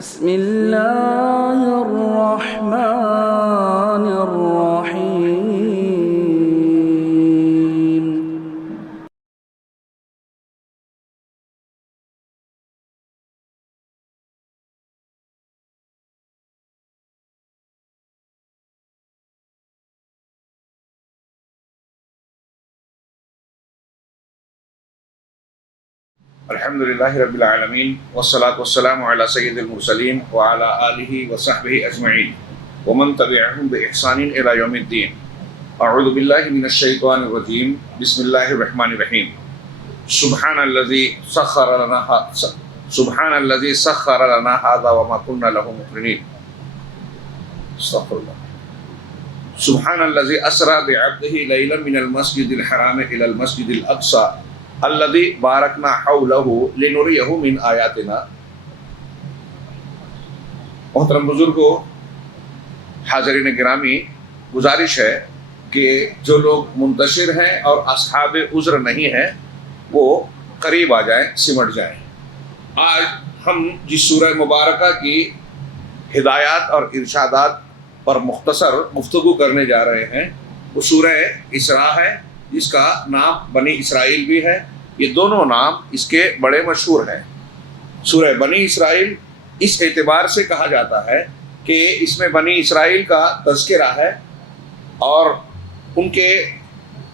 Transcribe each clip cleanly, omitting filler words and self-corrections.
بسم اللہ الرحمن الرحیم الحمد للہ رب العالمین والصلاة والسلام علی سید المرسلین وعلی آلہ وصحبہ اجمعین ومن تبعہم بإحسان الی یوم الدین. اعوذ باللہ من الشیطان الرجیم. بسم اللہ الرحمن الرحیم. سبحان الذی سخر لنا هذا وما كنا له مقرنین. استغفر اللہ. سبحان الذی اسری بعبدہ لیلا من المسجد الحرام الی المسجد الاقصی الذی بارکنا حولہ لنریہ من آیاتنا. محترم بزرگوں، حاضرین گرامی، گزارش ہے کہ جو لوگ منتشر ہیں اور اصحاب عذر نہیں ہیں وہ قریب آ جائیں، سمٹ جائیں. آج ہم جس سورہ مبارکہ کی ہدایات اور ارشادات پر مختصر گفتگو کرنے جا رہے ہیں وہ سورہ اسراء ہے، جس کا نام بنی اسرائیل بھی ہے. یہ دونوں نام اس کے بڑے مشہور ہیں. سورہ بنی اسرائیل اس اعتبار سے کہا جاتا ہے کہ اس میں بنی اسرائیل کا تذکرہ ہے اور ان کے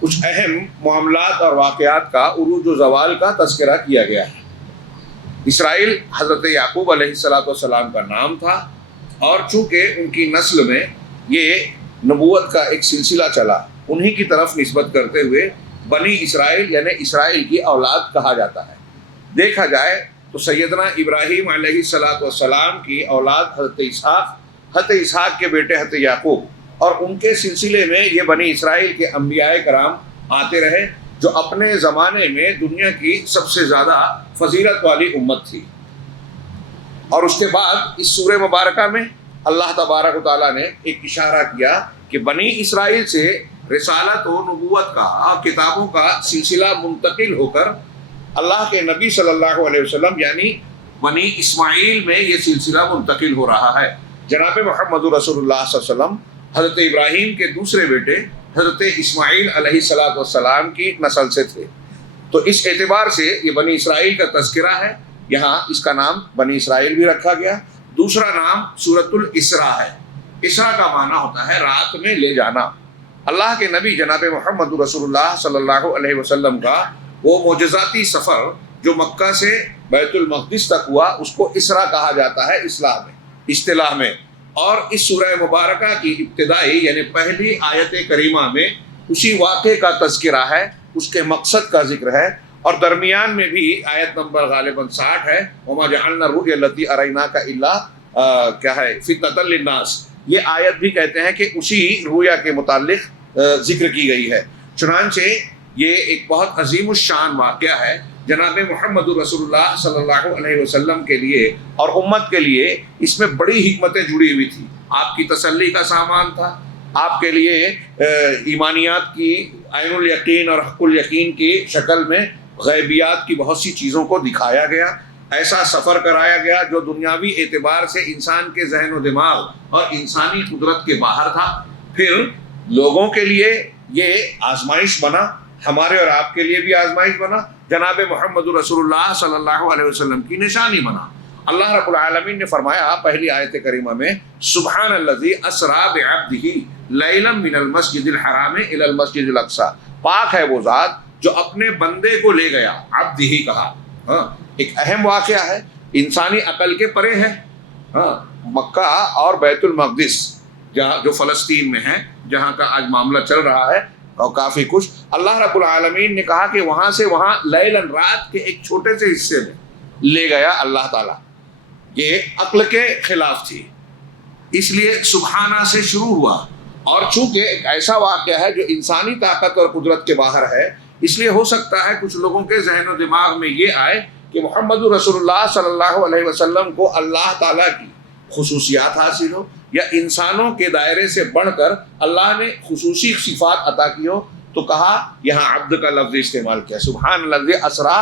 کچھ اہم معاملات اور واقعات کا عروج و زوال کا تذکرہ کیا گیا ہے. اسرائیل حضرت یعقوب علیہ السلام کا نام تھا، اور چونکہ ان کی نسل میں یہ نبوت کا ایک سلسلہ چلا، انہی کی طرف نسبت کرتے ہوئے بنی اسرائیل یعنی اسرائیل کی اولاد کہا جاتا ہے. دیکھا جائے تو سیدنا ابراہیم علیہ السلام کی اولاد حضرت اسحاق کے بیٹے حضرت یعقوب، اور ان کے سلسلے میں یہ بنی اسرائیل کے انبیاء کرام آتے رہے، جو اپنے زمانے میں دنیا کی سب سے زیادہ فضیلت والی امت تھی. اور اس کے بعد اس سورہ مبارکہ میں اللہ تبارک و تعالیٰ نے ایک اشارہ کیا کہ بنی اسرائیل سے رسالت و نبوت کا اور کتابوں کا سلسلہ منتقل ہو کر اللہ کے نبی صلی اللہ علیہ وسلم یعنی بنی اسماعیل میں یہ سلسلہ منتقل ہو رہا ہے. جناب محمد رسول اللہ صلی اللہ علیہ وسلم حضرت ابراہیم کے دوسرے بیٹے حضرت اسماعیل علیہ السلام کی نسل سے تھے. تو اس اعتبار سے یہ بنی اسرائیل کا تذکرہ ہے. یہاں اس کا نام بنی اسرائیل بھی رکھا گیا. دوسرا نام سورۃ الاسراء ہے. اسراء کا معنی ہوتا ہے رات میں لے جانا. اللہ کے نبی جناب محمد رسول اللہ صلی اللہ علیہ وسلم کا وہ معجزاتی سفر جو مکہ سے بیت المقدس تک ہوا، اس کو اسراء کہا جاتا ہے اصطلاح میں. اور اس سورہ مبارکہ کی ابتدائی یعنی پہلی آیت کریمہ میں اسی واقعے کا تذکرہ ہے، اس کے مقصد کا ذکر ہے. اور درمیان میں بھی آیت نمبر غالباً 60 ہے، وما جعلنا الرؤيا التي اريناك الا فتنة للناس. یہ آیت بھی کہتے ہیں کہ اسی رویا کے متعلق ذکر کی گئی ہے. چنانچہ یہ ایک بہت عظیم الشان واقعہ ہے. جناب محمد رسول اللہ صلی اللہ علیہ وسلم کے لیے اور امت کے لیے اس میں بڑی حکمتیں جڑی ہوئی تھی. آپ کی تسلی کا سامان تھا، آپ کے لیے ایمانیات کی عین الیقین اور حق الیقین کی شکل میں غیبیات کی بہت سی چیزوں کو دکھایا گیا. ایسا سفر کرایا گیا جو دنیاوی اعتبار سے انسان کے ذہن و دماغ اور انسانی قدرت کے باہر تھا. پھر لوگوں کے لیے یہ آزمائش بنا، ہمارے اور آپ کے لیے بھی آزمائش بنا، جناب محمد رسول اللہ صلی اللہ علیہ وسلم کی نشانی بنا. اللہ رب العالمین نے فرمایا پہلی آیت کریمہ میں، سبحان الذی اسری بعبدہ لیلا من المسجد الحرام الی المسجد الاقصی. پاک ہے وہ ذات جو اپنے بندے کو لے گیا. عبد ہی کہا، ایک اہم واقعہ ہے، انسانی عقل کے پرے ہے. مکہ اور بیت المقدس جہاں جو فلسطین میں ہے، جہاں کا آج معاملہ چل رہا ہے اور کافی کچھ، اللہ رب العالمین نے کہا کہ وہاں سے وہاں لیلاً رات کے ایک چھوٹے سے حصے میں لے گیا اللہ تعالیٰ. یہ عقل کے خلاف تھی، اس لیے سبحانہ سے شروع ہوا. اور چونکہ ایک ایسا واقعہ ہے جو انسانی طاقت اور قدرت کے باہر ہے، اس لیے ہو سکتا ہے کچھ لوگوں کے ذہن و دماغ میں یہ آئے کہ محمد رسول اللہ صلی اللہ علیہ وسلم کو اللہ تعالیٰ کی خصوصیات حاصل ہو یا انسانوں کے دائرے سے بڑھ کر اللہ نے خصوصی صفات عطا کی ہو. تو کہا، یہاں عبد کا لفظ استعمال کیا، سبحان الذی اسری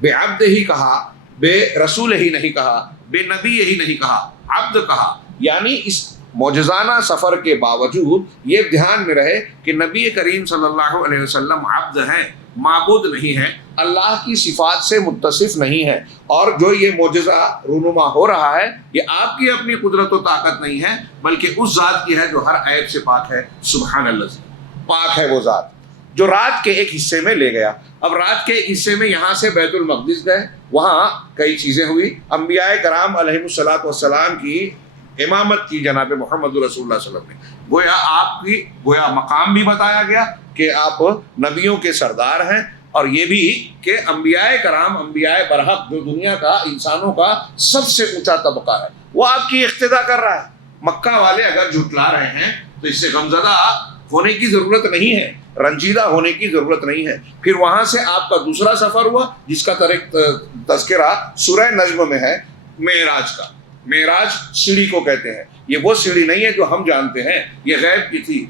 بعبدہ ہی کہا بے رسول ہی نہیں کہا، بے نبی ہی نہیں کہا، عبد کہا. یعنی اس معجزانہ سفر کے باوجود یہ دھیان میں رہے کہ نبی کریم صلی اللہ علیہ وسلم عبد ہیں، معبود نہیں ہیں، اللہ کی صفات سے متصف نہیں ہے، اور جو یہ معجزہ رونما ہو رہا ہے یہ آپ کی اپنی قدرت و طاقت نہیں ہے بلکہ اس ذات کی ہے جو ہر عیب سے پاک ہے. سبحان اللہ، پاک ہے وہ ذات جو رات کے ایک حصے میں لے گیا. اب رات کے ایک حصے میں یہاں سے بیت المقدس گئے، وہاں کئی چیزیں ہوئی. انبیاء کرام علیہ الصلوۃ والسلام کی امامت کی جناب محمد رسول اللہ صلی اللہ علیہ وسلم نے. گویا آپ کی مقام بھی بتایا گیا کہ آپ نبیوں کے سردار ہیں، اور یہ بھی کہ انبیاء کرام، انبیاء برحق جو دنیا کا انسانوں کا سب سے اونچا طبقہ ہے، وہ آپ کی اقتدا کر رہا ہے. مکہ والے اگر جھٹلا رہے ہیں تو اس سے غمزدہ ہونے کی ضرورت نہیں ہے، رنجیدہ ہونے کی ضرورت نہیں ہے. پھر وہاں سے آپ کا دوسرا سفر ہوا جس کا تذکرہ سورہ نجم میں ہے، معراج کا. معراج سیڑھی کو کہتے ہیں. یہ وہ سیڑھی نہیں ہے جو ہم جانتے ہیں، یہ غیب کی تھی.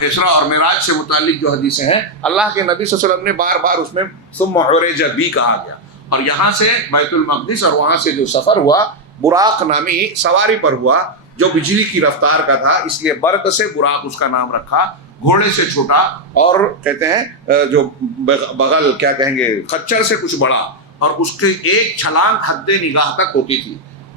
اسراء اور معراج سے متعلق جو حدیثیں ہیں، اللہ کے نبی صلی اللہ علیہ وسلم نے بار بار اس میں ثم عرج بی کہا گیا. اور یہاں سے بیت المقدس اور وہاں سے جو سفر ہوا براق نامی سواری پر ہوا جو بجلی کی رفتار کا تھا، اس لیے برق سے براق اس کا نام رکھا. گھوڑے سے چھوٹا اور کہتے ہیں جو بغل کیا کہیں گے خچر سے کچھ بڑا، اور اس کے ایک چھلانگ حد نگاہ تک ہوتی تھی.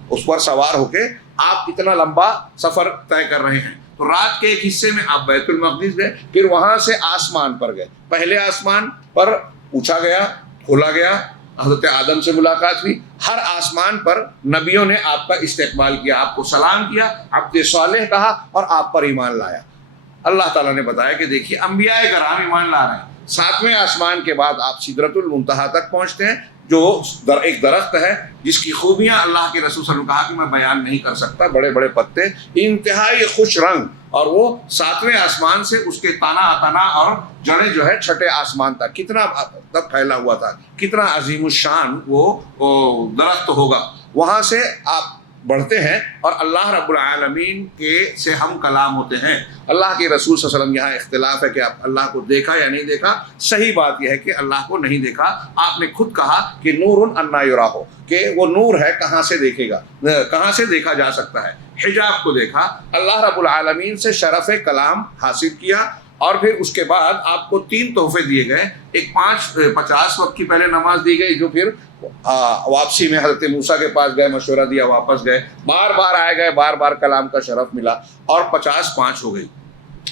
اس پر سوار ہو کے آپ اتنا لمبا سفر طے کر رہے ہیں. تو رات کے ایک حصے میں آپ بیت المقدس گئے، پھر وہاں سے آسمان پر گئے. پہلے آسمان پر پوچھا گیا، کھولا گیا، حضرت آدم سے ملاقات ہوئی. ہر آسمان پر نبیوں نے آپ کا استقبال کیا، آپ کو سلام کیا، عبد صالح کہا اور آپ پر ایمان لایا. اللہ تعالیٰ نے بتایا کہ دیکھیے انبیاء کرام ایمان لا رہے ہیں. 7ویں آسمان کے بعد آپ سدرۃ المنتہا تک پہنچتے ہیں جو ایک درخت ہے جس کی خوبیاں اللہ کے رسول صلی اللہ علیہ وسلم نے کہا کہ میں بیان نہیں کر سکتا. بڑے بڑے پتے، انتہائی خوش رنگ، اور وہ 7ویں آسمان سے اس کے تنا اور جڑیں جو ہے 6ٹھے آسمان تک کتنا تک پھیلا ہوا تھا. کتنا عظیم الشان وہ درخت ہوگا. وہاں سے آپ بڑھتے ہیں اور اللہ رب العالمین کے سے ہم کلام ہوتے ہیں. اللہ کے رسول صلی اللہ علیہ وسلم، یہاں اختلاف ہے کہ آپ اللہ کو دیکھا یا نہیں دیکھا. صحیح بات یہ ہے کہ اللہ کو نہیں دیکھا. آپ نے خود کہا کہ نور انا یراہ، کہ وہ نور ہے، کہاں سے دیکھے گا، کہاں سے دیکھا جا سکتا ہے. حجاب کو دیکھا. اللہ رب العالمین سے شرف کلام حاصل کیا، اور پھر اس کے بعد آپ کو 3 تحفے دیے گئے. ایک 50 وقت کی پہلے نماز دی گئی جو پھر واپسی میں حضرت موسیٰ کے پاس گئے، مشورہ دیا، واپس گئے، بار بار آئے گئے، بار بار کلام کا شرف ملا، اور 50 5 ہو گئی.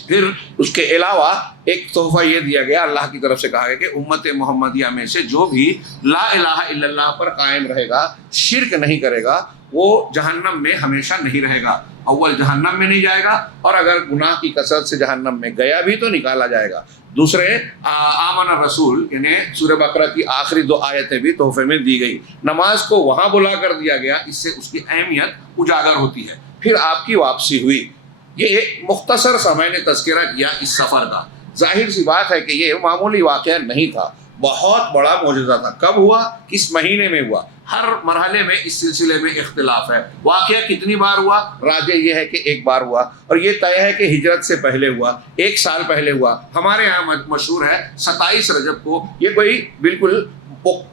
پھر اس کے علاوہ ایک تحفہ یہ دیا گیا، اللہ کی طرف سے کہا گیا کہ امت محمدیہ میں سے جو بھی لا الہ الا اللہ پر قائم رہے گا، شرک نہیں کرے گا، وہ جہنم میں ہمیشہ نہیں رہے گا. اول جہنم میں نہیں جائے گا، اور اگر گناہ کی کثرت سے جہنم میں گیا بھی تو نکالا جائے گا. دوسرے آمن الرسول، یعنی سورہ بقرہ کی آخری 2 آیتیں بھی تحفے میں دی گئی. نماز کو وہاں بلا کر دیا گیا، اس سے اس کی اہمیت اجاگر ہوتی ہے. پھر آپ کی واپسی ہوئی. یہ ایک مختصر سا میں نے تذکرہ کیا اس سفر کا. ظاہر سی بات ہے کہ یہ معمولی واقعہ نہیں تھا، بہت بڑا معجزہ تھا. کب ہوا، کس مہینے میں ہوا، ہر مرحلے میں اس سلسلے میں اختلاف ہے. واقعہ کتنی بار ہوا، راجع یہ ہے کہ ایک بار ہوا، اور یہ طے ہے کہ ہجرت سے پہلے ہوا، 1 سال پہلے ہوا. ہمارے یہاں مشہور ہے 27 رجب کو. یہ کوئی بالکل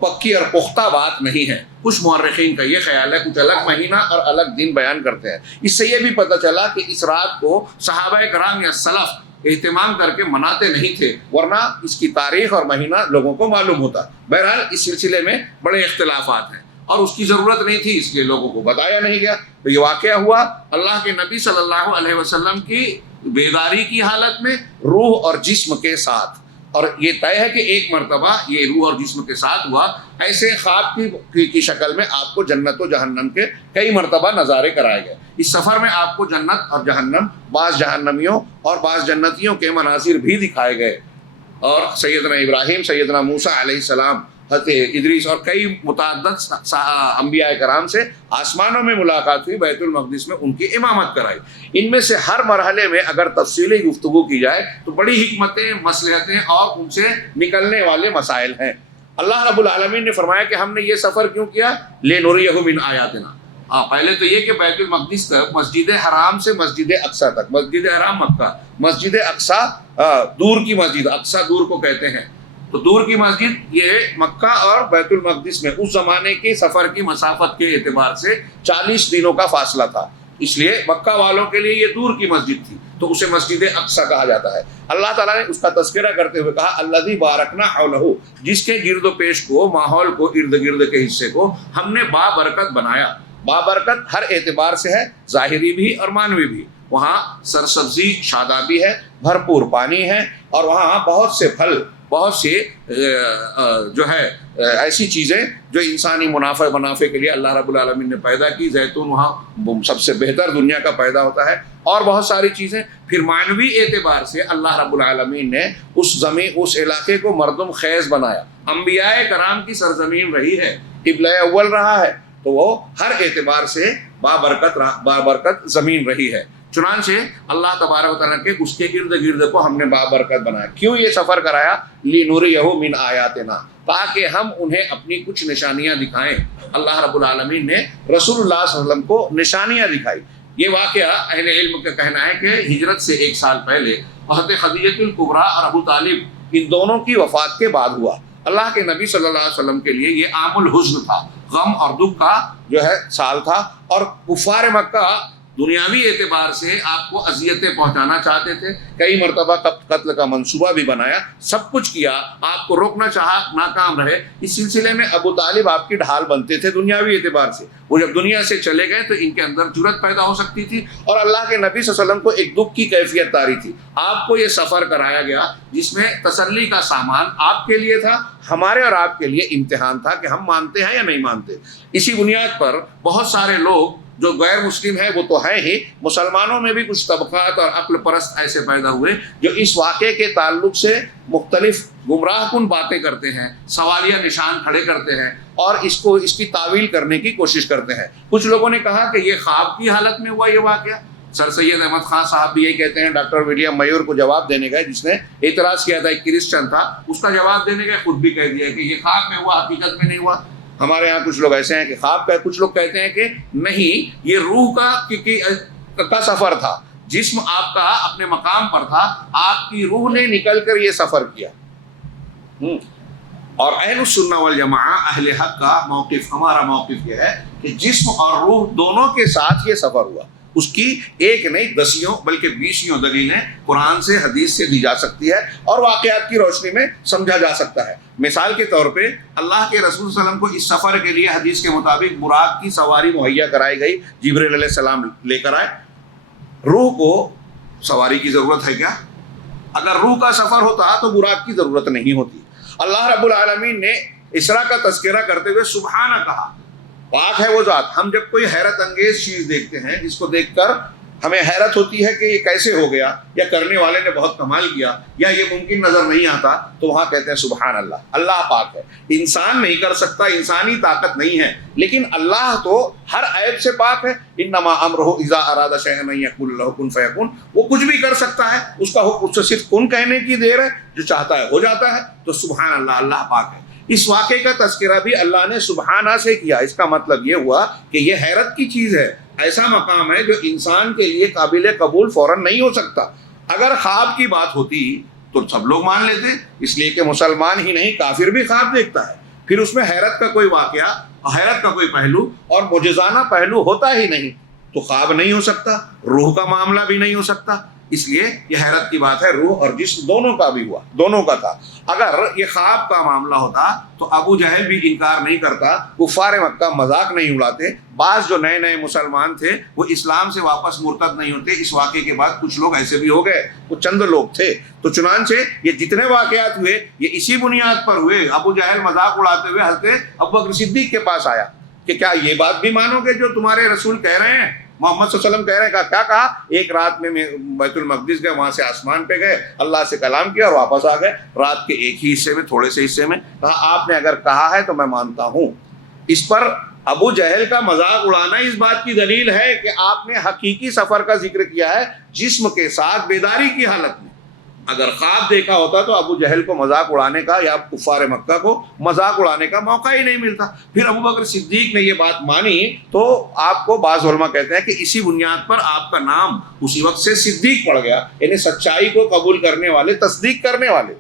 پکی اور پختہ بات نہیں ہے. کچھ مورخین کا یہ خیال ہے، کچھ الگ مہینہ اور الگ دن بیان کرتے ہیں. اس سے یہ بھی پتہ چلا کہ اس رات کو صحابہ کرام یا سلف اہتمام کر کے مناتے نہیں تھے، ورنہ اس کی تاریخ اور مہینہ لوگوں کو معلوم ہوتا. بہرحال اس سلسلے میں بڑے اختلافات ہیں، اور اس کی ضرورت نہیں تھی، اس لیے لوگوں کو بتایا نہیں گیا. تو یہ واقعہ ہوا اللہ کے نبی صلی اللہ علیہ وسلم کی بیداری کی حالت میں، روح اور جسم کے ساتھ. اور یہ طے ہے کہ ایک مرتبہ یہ روح اور جسم کے ساتھ ہوا. ایسے خواب کی شکل میں آپ کو جنت و جہنم کے کئی مرتبہ نظارے کرائے گئے. اس سفر میں آپ کو جنت اور جہنم، بعض جہنمیوں اور بعض جنتیوں کے مناظر بھی دکھائے گئے. اور سیدنا ابراہیم، سیدنا موسیٰ علیہ السلام، حضرت ادریس اور کئی متعدد انبیاء کرام سے آسمانوں میں ملاقات ہوئی، بیت المقدس میں ان کی امامت کرائی. ان میں سے ہر مرحلے میں اگر تفصیلی گفتگو کی جائے تو بڑی حکمتیں، مصلحتیں اور ان سے نکلنے والے مسائل ہیں. اللہ رب العالمین نے فرمایا کہ ہم نے یہ سفر کیوں کیا، لِنُرِيَهُ مِنْ آیَاتِنَا. پہلے تو یہ کہ بیت المقدس تک، مسجد حرام سے مسجد اقصیٰ تک، مسجد حرام مکہ، مسجد اقصیٰ دور کی مسجد، اقصیٰ دور کو کہتے ہیں. تو دور کی مسجد یہ مکہ اور بیت المقدس میں اس زمانے کے سفر کی مسافت کے اعتبار سے 40 دنوں کا فاصلہ تھا، اس لیے مکہ والوں کے لیے یہ دور کی مسجد تھی، تو اسے مسجد اقصی کہا جاتا ہے۔ اللہ تعالیٰ نے اس کا تذکرہ کرتے ہوئے کہا الذی بارکنا حولہ، جس کے گرد و پیش کو، ماحول کو، ارد گرد کے حصے کو ہم نے بابرکت بنایا۔ بابرکت ہر اعتبار سے ہے، ظاہری بھی اور معنوی بھی۔ وہاں سرسبزی شادابی ہے، بھرپور پانی ہے، اور وہاں بہت سے پھل، بہت سے جو ہے ایسی چیزیں جو انسانی منافع کے لیے اللہ رب العالمین نے پیدا کی۔ زیتون وہاں سب سے بہتر دنیا کا پیدا ہوتا ہے، اور بہت ساری چیزیں۔ پھر معنوی اعتبار سے اللہ رب العالمین نے اس زمین، اس علاقے کو مردم خیز بنایا۔ انبیاء کرام کی سرزمین رہی ہے، قبلہ اول رہا ہے، تو وہ ہر اعتبار سے بابرکت زمین رہی ہے۔ چنانچہ اللہ تبارک و تعالیٰ کے اس کے ارد گرد کو ہم نے بابرکت بنایا۔ کیوں یہ سفر کرایا؟ لِنُرِيَهُ مِنْ آیاتنا، تاکہ ہم انہیں اپنی کچھ نشانیاں دکھائیں۔ اللہ رب العالمین نے رسول اللہ صلی اللہ علیہ وسلم کو نشانیاں دکھائی۔ یہ واقعہ اہل علم کا کہنا ہے کہ ہجرت سے 1 سال پہلے حضرت خدیجہ الکبریٰ اور ابو طالب ان دونوں کی وفات کے بعد ہوا۔ اللہ کے نبی صلی اللہ علیہ وسلم کے لیے یہ عام الحزن تھا، غم اور دکھ کا جو ہے سال تھا، اور کفار مکہ دنیاوی اعتبار سے آپ کو اذیتیں پہنچانا چاہتے تھے، کئی مرتبہ قتل کا منصوبہ بھی بنایا، سب کچھ کیا، آپ کو روکنا چاہا، ناکام رہے۔ اس سلسلے میں ابو طالب آپ کی ڈھال بنتے تھے دنیاوی اعتبار سے۔ وہ جب دنیا سے چلے گئے تو ان کے اندر جرأت پیدا ہو سکتی تھی، اور اللہ کے نبی صلی اللہ علیہ وسلم کو ایک دکھ کی کیفیت طاری تھی۔ آپ کو یہ سفر کرایا گیا جس میں تسلی کا سامان آپ کے لیے تھا، ہمارے اور آپ کے لیے امتحان تھا کہ ہم مانتے ہیں یا نہیں مانتے۔ اسی بنیاد پر بہت سارے لوگ جو غیر مسلم ہیں وہ تو ہیں ہی، مسلمانوں میں بھی کچھ طبقات اور عقل پرست ایسے پیدا ہوئے جو اس واقعے کے تعلق سے مختلف گمراہ کن باتیں کرتے ہیں، سوالیہ نشان کھڑے کرتے ہیں، اور اس کی تعویل کرنے کی کوشش کرتے ہیں۔ کچھ لوگوں نے کہا کہ یہ خواب کی حالت میں ہوا یہ واقعہ۔ سر سید احمد خان صاحب بھی یہی کہتے ہیں۔ ڈاکٹر ولیم میور کو جواب دینے گئے، جس نے اعتراض کیا تھا، ایک کرسچن تھا، اس کا جواب دینے گئے، خود بھی کہہ دیا کہ یہ خواب میں ہوا، حقیقت میں نہیں ہوا۔ ہمارے یہاں کچھ لوگ ایسے ہیں کہ خواب کا، کچھ لوگ کہتے ہیں کہ نہیں، یہ روح کا سفر تھا، جسم آپ کا اپنے مقام پر تھا، آپ کی روح نے نکل کر یہ سفر کیا۔ اور اہل السنہ والجماعہ، اہل حق کا موقف، ہمارا موقف یہ ہے کہ جسم اور روح دونوں کے ساتھ یہ سفر ہوا۔ اس کی ایک نہیں، 10 بلکہ 20 دلیلیں قرآن سے، حدیث سے دی جا سکتی ہے، اور واقعات کی روشنی میں سمجھا جا سکتا ہے۔ مثال کے طور پہ اللہ کے رسول صلی اللہ علیہ وسلم کو اس سفر کے لیے حدیث کے مطابق براق کی سواری مہیا کرائی گئی، جبرائیل علیہ السلام لے کر آئے۔ روح کو سواری کی ضرورت ہے کیا؟ اگر روح کا سفر ہوتا تو براق کی ضرورت نہیں ہوتی۔ اللہ رب العالمین نے اسراء کا تذکرہ کرتے ہوئے سبحانہ کہا، پاک ہے وہ ذات۔ ہم جب کوئی حیرت انگیز چیز دیکھتے ہیں جس کو دیکھ کر ہمیں حیرت ہوتی ہے کہ یہ کیسے ہو گیا، یا کرنے والے نے بہت کمال کیا، یا یہ ممکن نظر نہیں آتا، تو وہاں کہتے ہیں سبحان اللہ، اللہ پاک ہے۔ انسان نہیں کر سکتا، انسانی طاقت نہیں ہے، لیکن اللہ تو ہر عیب سے پاک ہے۔ انما امرہ اذا اراد شیئا ان یقول له کن فیکون، وہ کچھ بھی کر سکتا ہے، اس کا حکم سے صرف کن کہنے کی دیر ہے، جو چاہتا ہے ہو جاتا ہے۔ تو سبحان اللہ، اللہ پاک ہے۔ اس واقعے کا تذکرہ بھی اللہ نے سبحانہ سے کیا۔ اس کا مطلب یہ ہوا کہ یہ حیرت کی چیز ہے، ایسا مقام ہے جو انسان کے لیے قابل قبول فوراً نہیں ہو سکتا۔ اگر خواب کی بات ہوتی تو سب لوگ مان لیتے، اس لیے کہ مسلمان ہی نہیں، کافر بھی خواب دیکھتا ہے۔ پھر اس میں حیرت کا کوئی واقعہ، حیرت کا کوئی پہلو اور معجزانہ پہلو ہوتا ہی نہیں، تو خواب نہیں ہو سکتا، روح کا معاملہ بھی نہیں ہو سکتا۔ اس لیے یہ حیرت کی بات ہے، روح اور جسم دونوں کا بھی ہوا، دونوں کا تھا۔ اگر یہ خواب کا معاملہ ہوتا تو ابو جہل بھی انکار نہیں کرتا، کفار مکہ مذاق نہیں اڑاتے، بعض جو نئے نئے مسلمان تھے وہ اسلام سے واپس مرتد نہیں ہوتے۔ اس واقعے کے بعد کچھ لوگ ایسے بھی ہو گئے، وہ چند لوگ تھے۔ تو چنانچہ یہ جتنے واقعات ہوئے یہ اسی بنیاد پر ہوئے۔ ابو جہل مذاق اڑاتے ہوئے حضرت ابوبکر صدیق کے پاس آیا کہ کیا یہ بات بھی مانو گے جو تمہارے رسول کہہ رہے ہیں، محمد صلی اللہ علیہ وسلم کہہ رہے ہیں؟ کیا کہا؟ ایک رات میں بیت المقدس گئے، وہاں سے آسمان پہ گئے، اللہ سے کلام کیا اور واپس آ گئے، رات کے ایک ہی حصے میں، تھوڑے سے حصے میں۔ کہا آپ نے اگر کہا ہے تو میں مانتا ہوں۔ اس پر ابو جہل کا مذاق اڑانا اس بات کی دلیل ہے کہ آپ نے حقیقی سفر کا ذکر کیا ہے جسم کے ساتھ، بیداری کی حالت میں۔ اگر خواب دیکھا ہوتا تو ابو جہل کو مذاق اڑانے کا یا کفار مکہ کو مذاق اڑانے کا موقع ہی نہیں ملتا۔ پھر ابوبکر صدیق نے یہ بات مانی تو آپ کو بعض علماء کہتے ہیں کہ اسی بنیاد پر آپ کا نام اسی وقت سے صدیق پڑ گیا، یعنی سچائی کو قبول کرنے والے، تصدیق کرنے والے،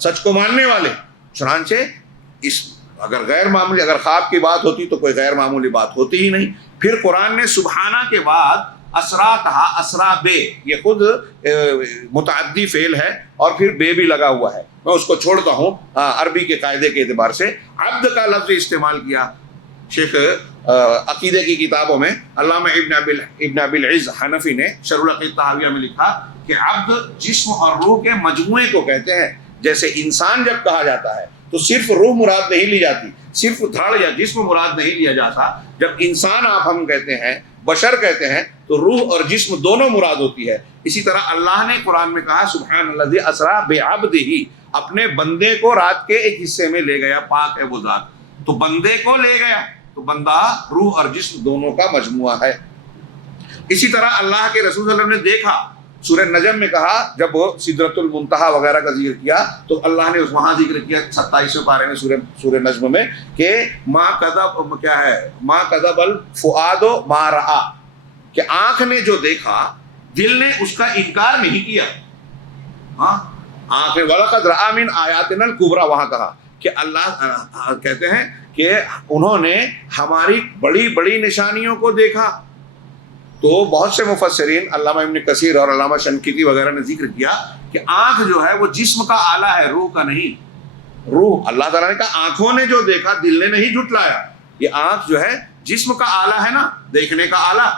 سچ کو ماننے والے۔ چنانچہ اس اگر غیر معمولی اگر خواب کی بات ہوتی تو کوئی غیر معمولی بات ہوتی ہی نہیں. پھر قرآن نے سبحانہ کے بعد اسرا کہا, اسرا بے, یہ خود متعدی فعل ہے اور پھر بے بھی لگا ہوا ہے. میں اس کو چھوڑتا ہوں عربی کے قاعدے کے اعتبار سے. عبد کا لفظ استعمال کیا شیخ عقیدے کی کتابوں میں. علامہ ابن ابی العز حنفی نے شرح العقیدہ الطحاویہ میں لکھا کہ عبد جسم اور روح کے مجموعے کو کہتے ہیں. جیسے انسان جب کہا جاتا ہے تو صرف روح مراد نہیں لی جاتی, صرف دھڑ یا جسم مراد نہیں لیا جاتا. جب انسان آپ ہم کہتے ہیں, بشر کہتے ہیں, تو روح اور جسم دونوں مراد ہوتی ہے. اسی طرح اللہ نے قرآن میں کہا سبحان الذی اسری بعبدہ, اپنے بندے کو رات کے ایک حصے میں لے گیا, پاک ہے وہ ذات. تو بندے کو لے گیا, تو بندہ روح اور جسم دونوں کا مجموعہ ہے. اسی طرح اللہ کے رسول صلی اللہ علیہ وسلم نے دیکھا, سورہ نجم میں کہا جب سدرۃ المنتہا وغیرہ کا ذکر کیا تو اللہ نے وہاں ذکر کیا 27ویں پارے میں سورہ نجم میں کہ ما کذب, کیا ہے, ما کذب الفؤاد ما رأى, کہ آنکھ نے جو دیکھا دل نے اس کا انکار نہیں کیا. ہاں, آنکھ نے وَلَقَدْ رَأَىٰ مِنْ آیَاتِنَا الْكُبْرَىٰ, وہاں کہا کہ اللہ کہتے ہیں کہ انہوں نے ہماری بڑی بڑی نشانیوں کو دیکھا. تو بہت سے مفسرین, علامہ ابن کثیر اور علامہ شنقیطی وغیرہ نے ذکر کیا کہ آنکھ جو ہے وہ جسم کا آلہ ہے, روح کا نہیں. روح اللہ تعالیٰ نے کہا آنکھوں نے جو دیکھا دل نے نہیں جھٹلایا. یہ آنکھ جو ہے جسم کا آلہ ہے نا, دیکھنے کا آلہ,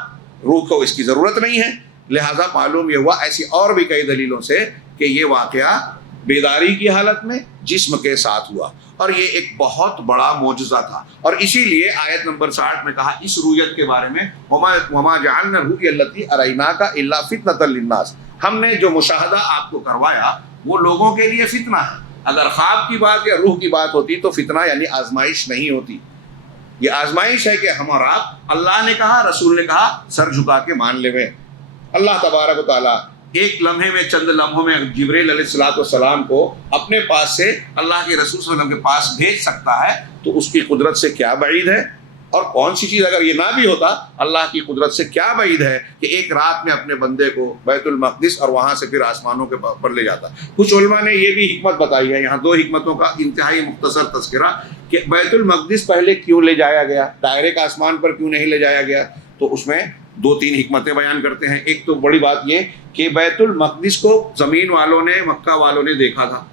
روح کو اس کی ضرورت نہیں ہے. لہٰذا معلوم یہ ہوا ایسی اور بھی کئی دلیلوں سے کہ یہ واقعہ بیداری کی حالت میں جسم کے ساتھ ہوا, اور یہ ایک بہت بڑا معجزہ تھا. اور اسی لیے آیت نمبر 60 میں کہا اس رؤیت کے بارے میں وما جعلنا الرؤیا التي اریناک الا فتنۃ للناس, ہم نے جو مشاہدہ آپ کو کروایا وہ لوگوں کے لیے فتنہ ہے. اگر خواب کی بات یا روح کی بات ہوتی تو فتنہ یعنی آزمائش نہیں ہوتی. یہ آزمائش ہے کہ ہم اور آپ, اللہ نے کہا, رسول نے کہا, سر جھکا کے مان لے. اللہ تبارک و تعالیٰ ایک لمحے میں, چند لمحوں میں جبرائیل علیہ الصلوۃ والسلام کو اپنے پاس سے اللہ کے رسول صلی اللہ علیہ وسلم کے پاس بھیج سکتا ہے, تو اس کی قدرت سے کیا بعید ہے. اور کون سی چیز اگر یہ نہ بھی ہوتا, اللہ کی قدرت سے کیا بعید ہے کہ ایک رات میں اپنے بندے کو بیت المقدس اور وہاں سے پھر آسمانوں کے پر لے جاتا. کچھ علماء نے یہ بھی حکمت بتائی ہے, یہاں 2 حکمتوں کا انتہائی مختصر تذکرہ, کہ بیت المقدس پہلے کیوں لے جایا گیا, ڈائریکٹ آسمان پر کیوں نہیں لے جایا گیا. تو اس میں 2-3 حکمتیں بیان کرتے ہیں. ایک تو بڑی بات یہ کہ بیت المقدس کو زمین والوں نے, مکہ والوں نے دیکھا تھا.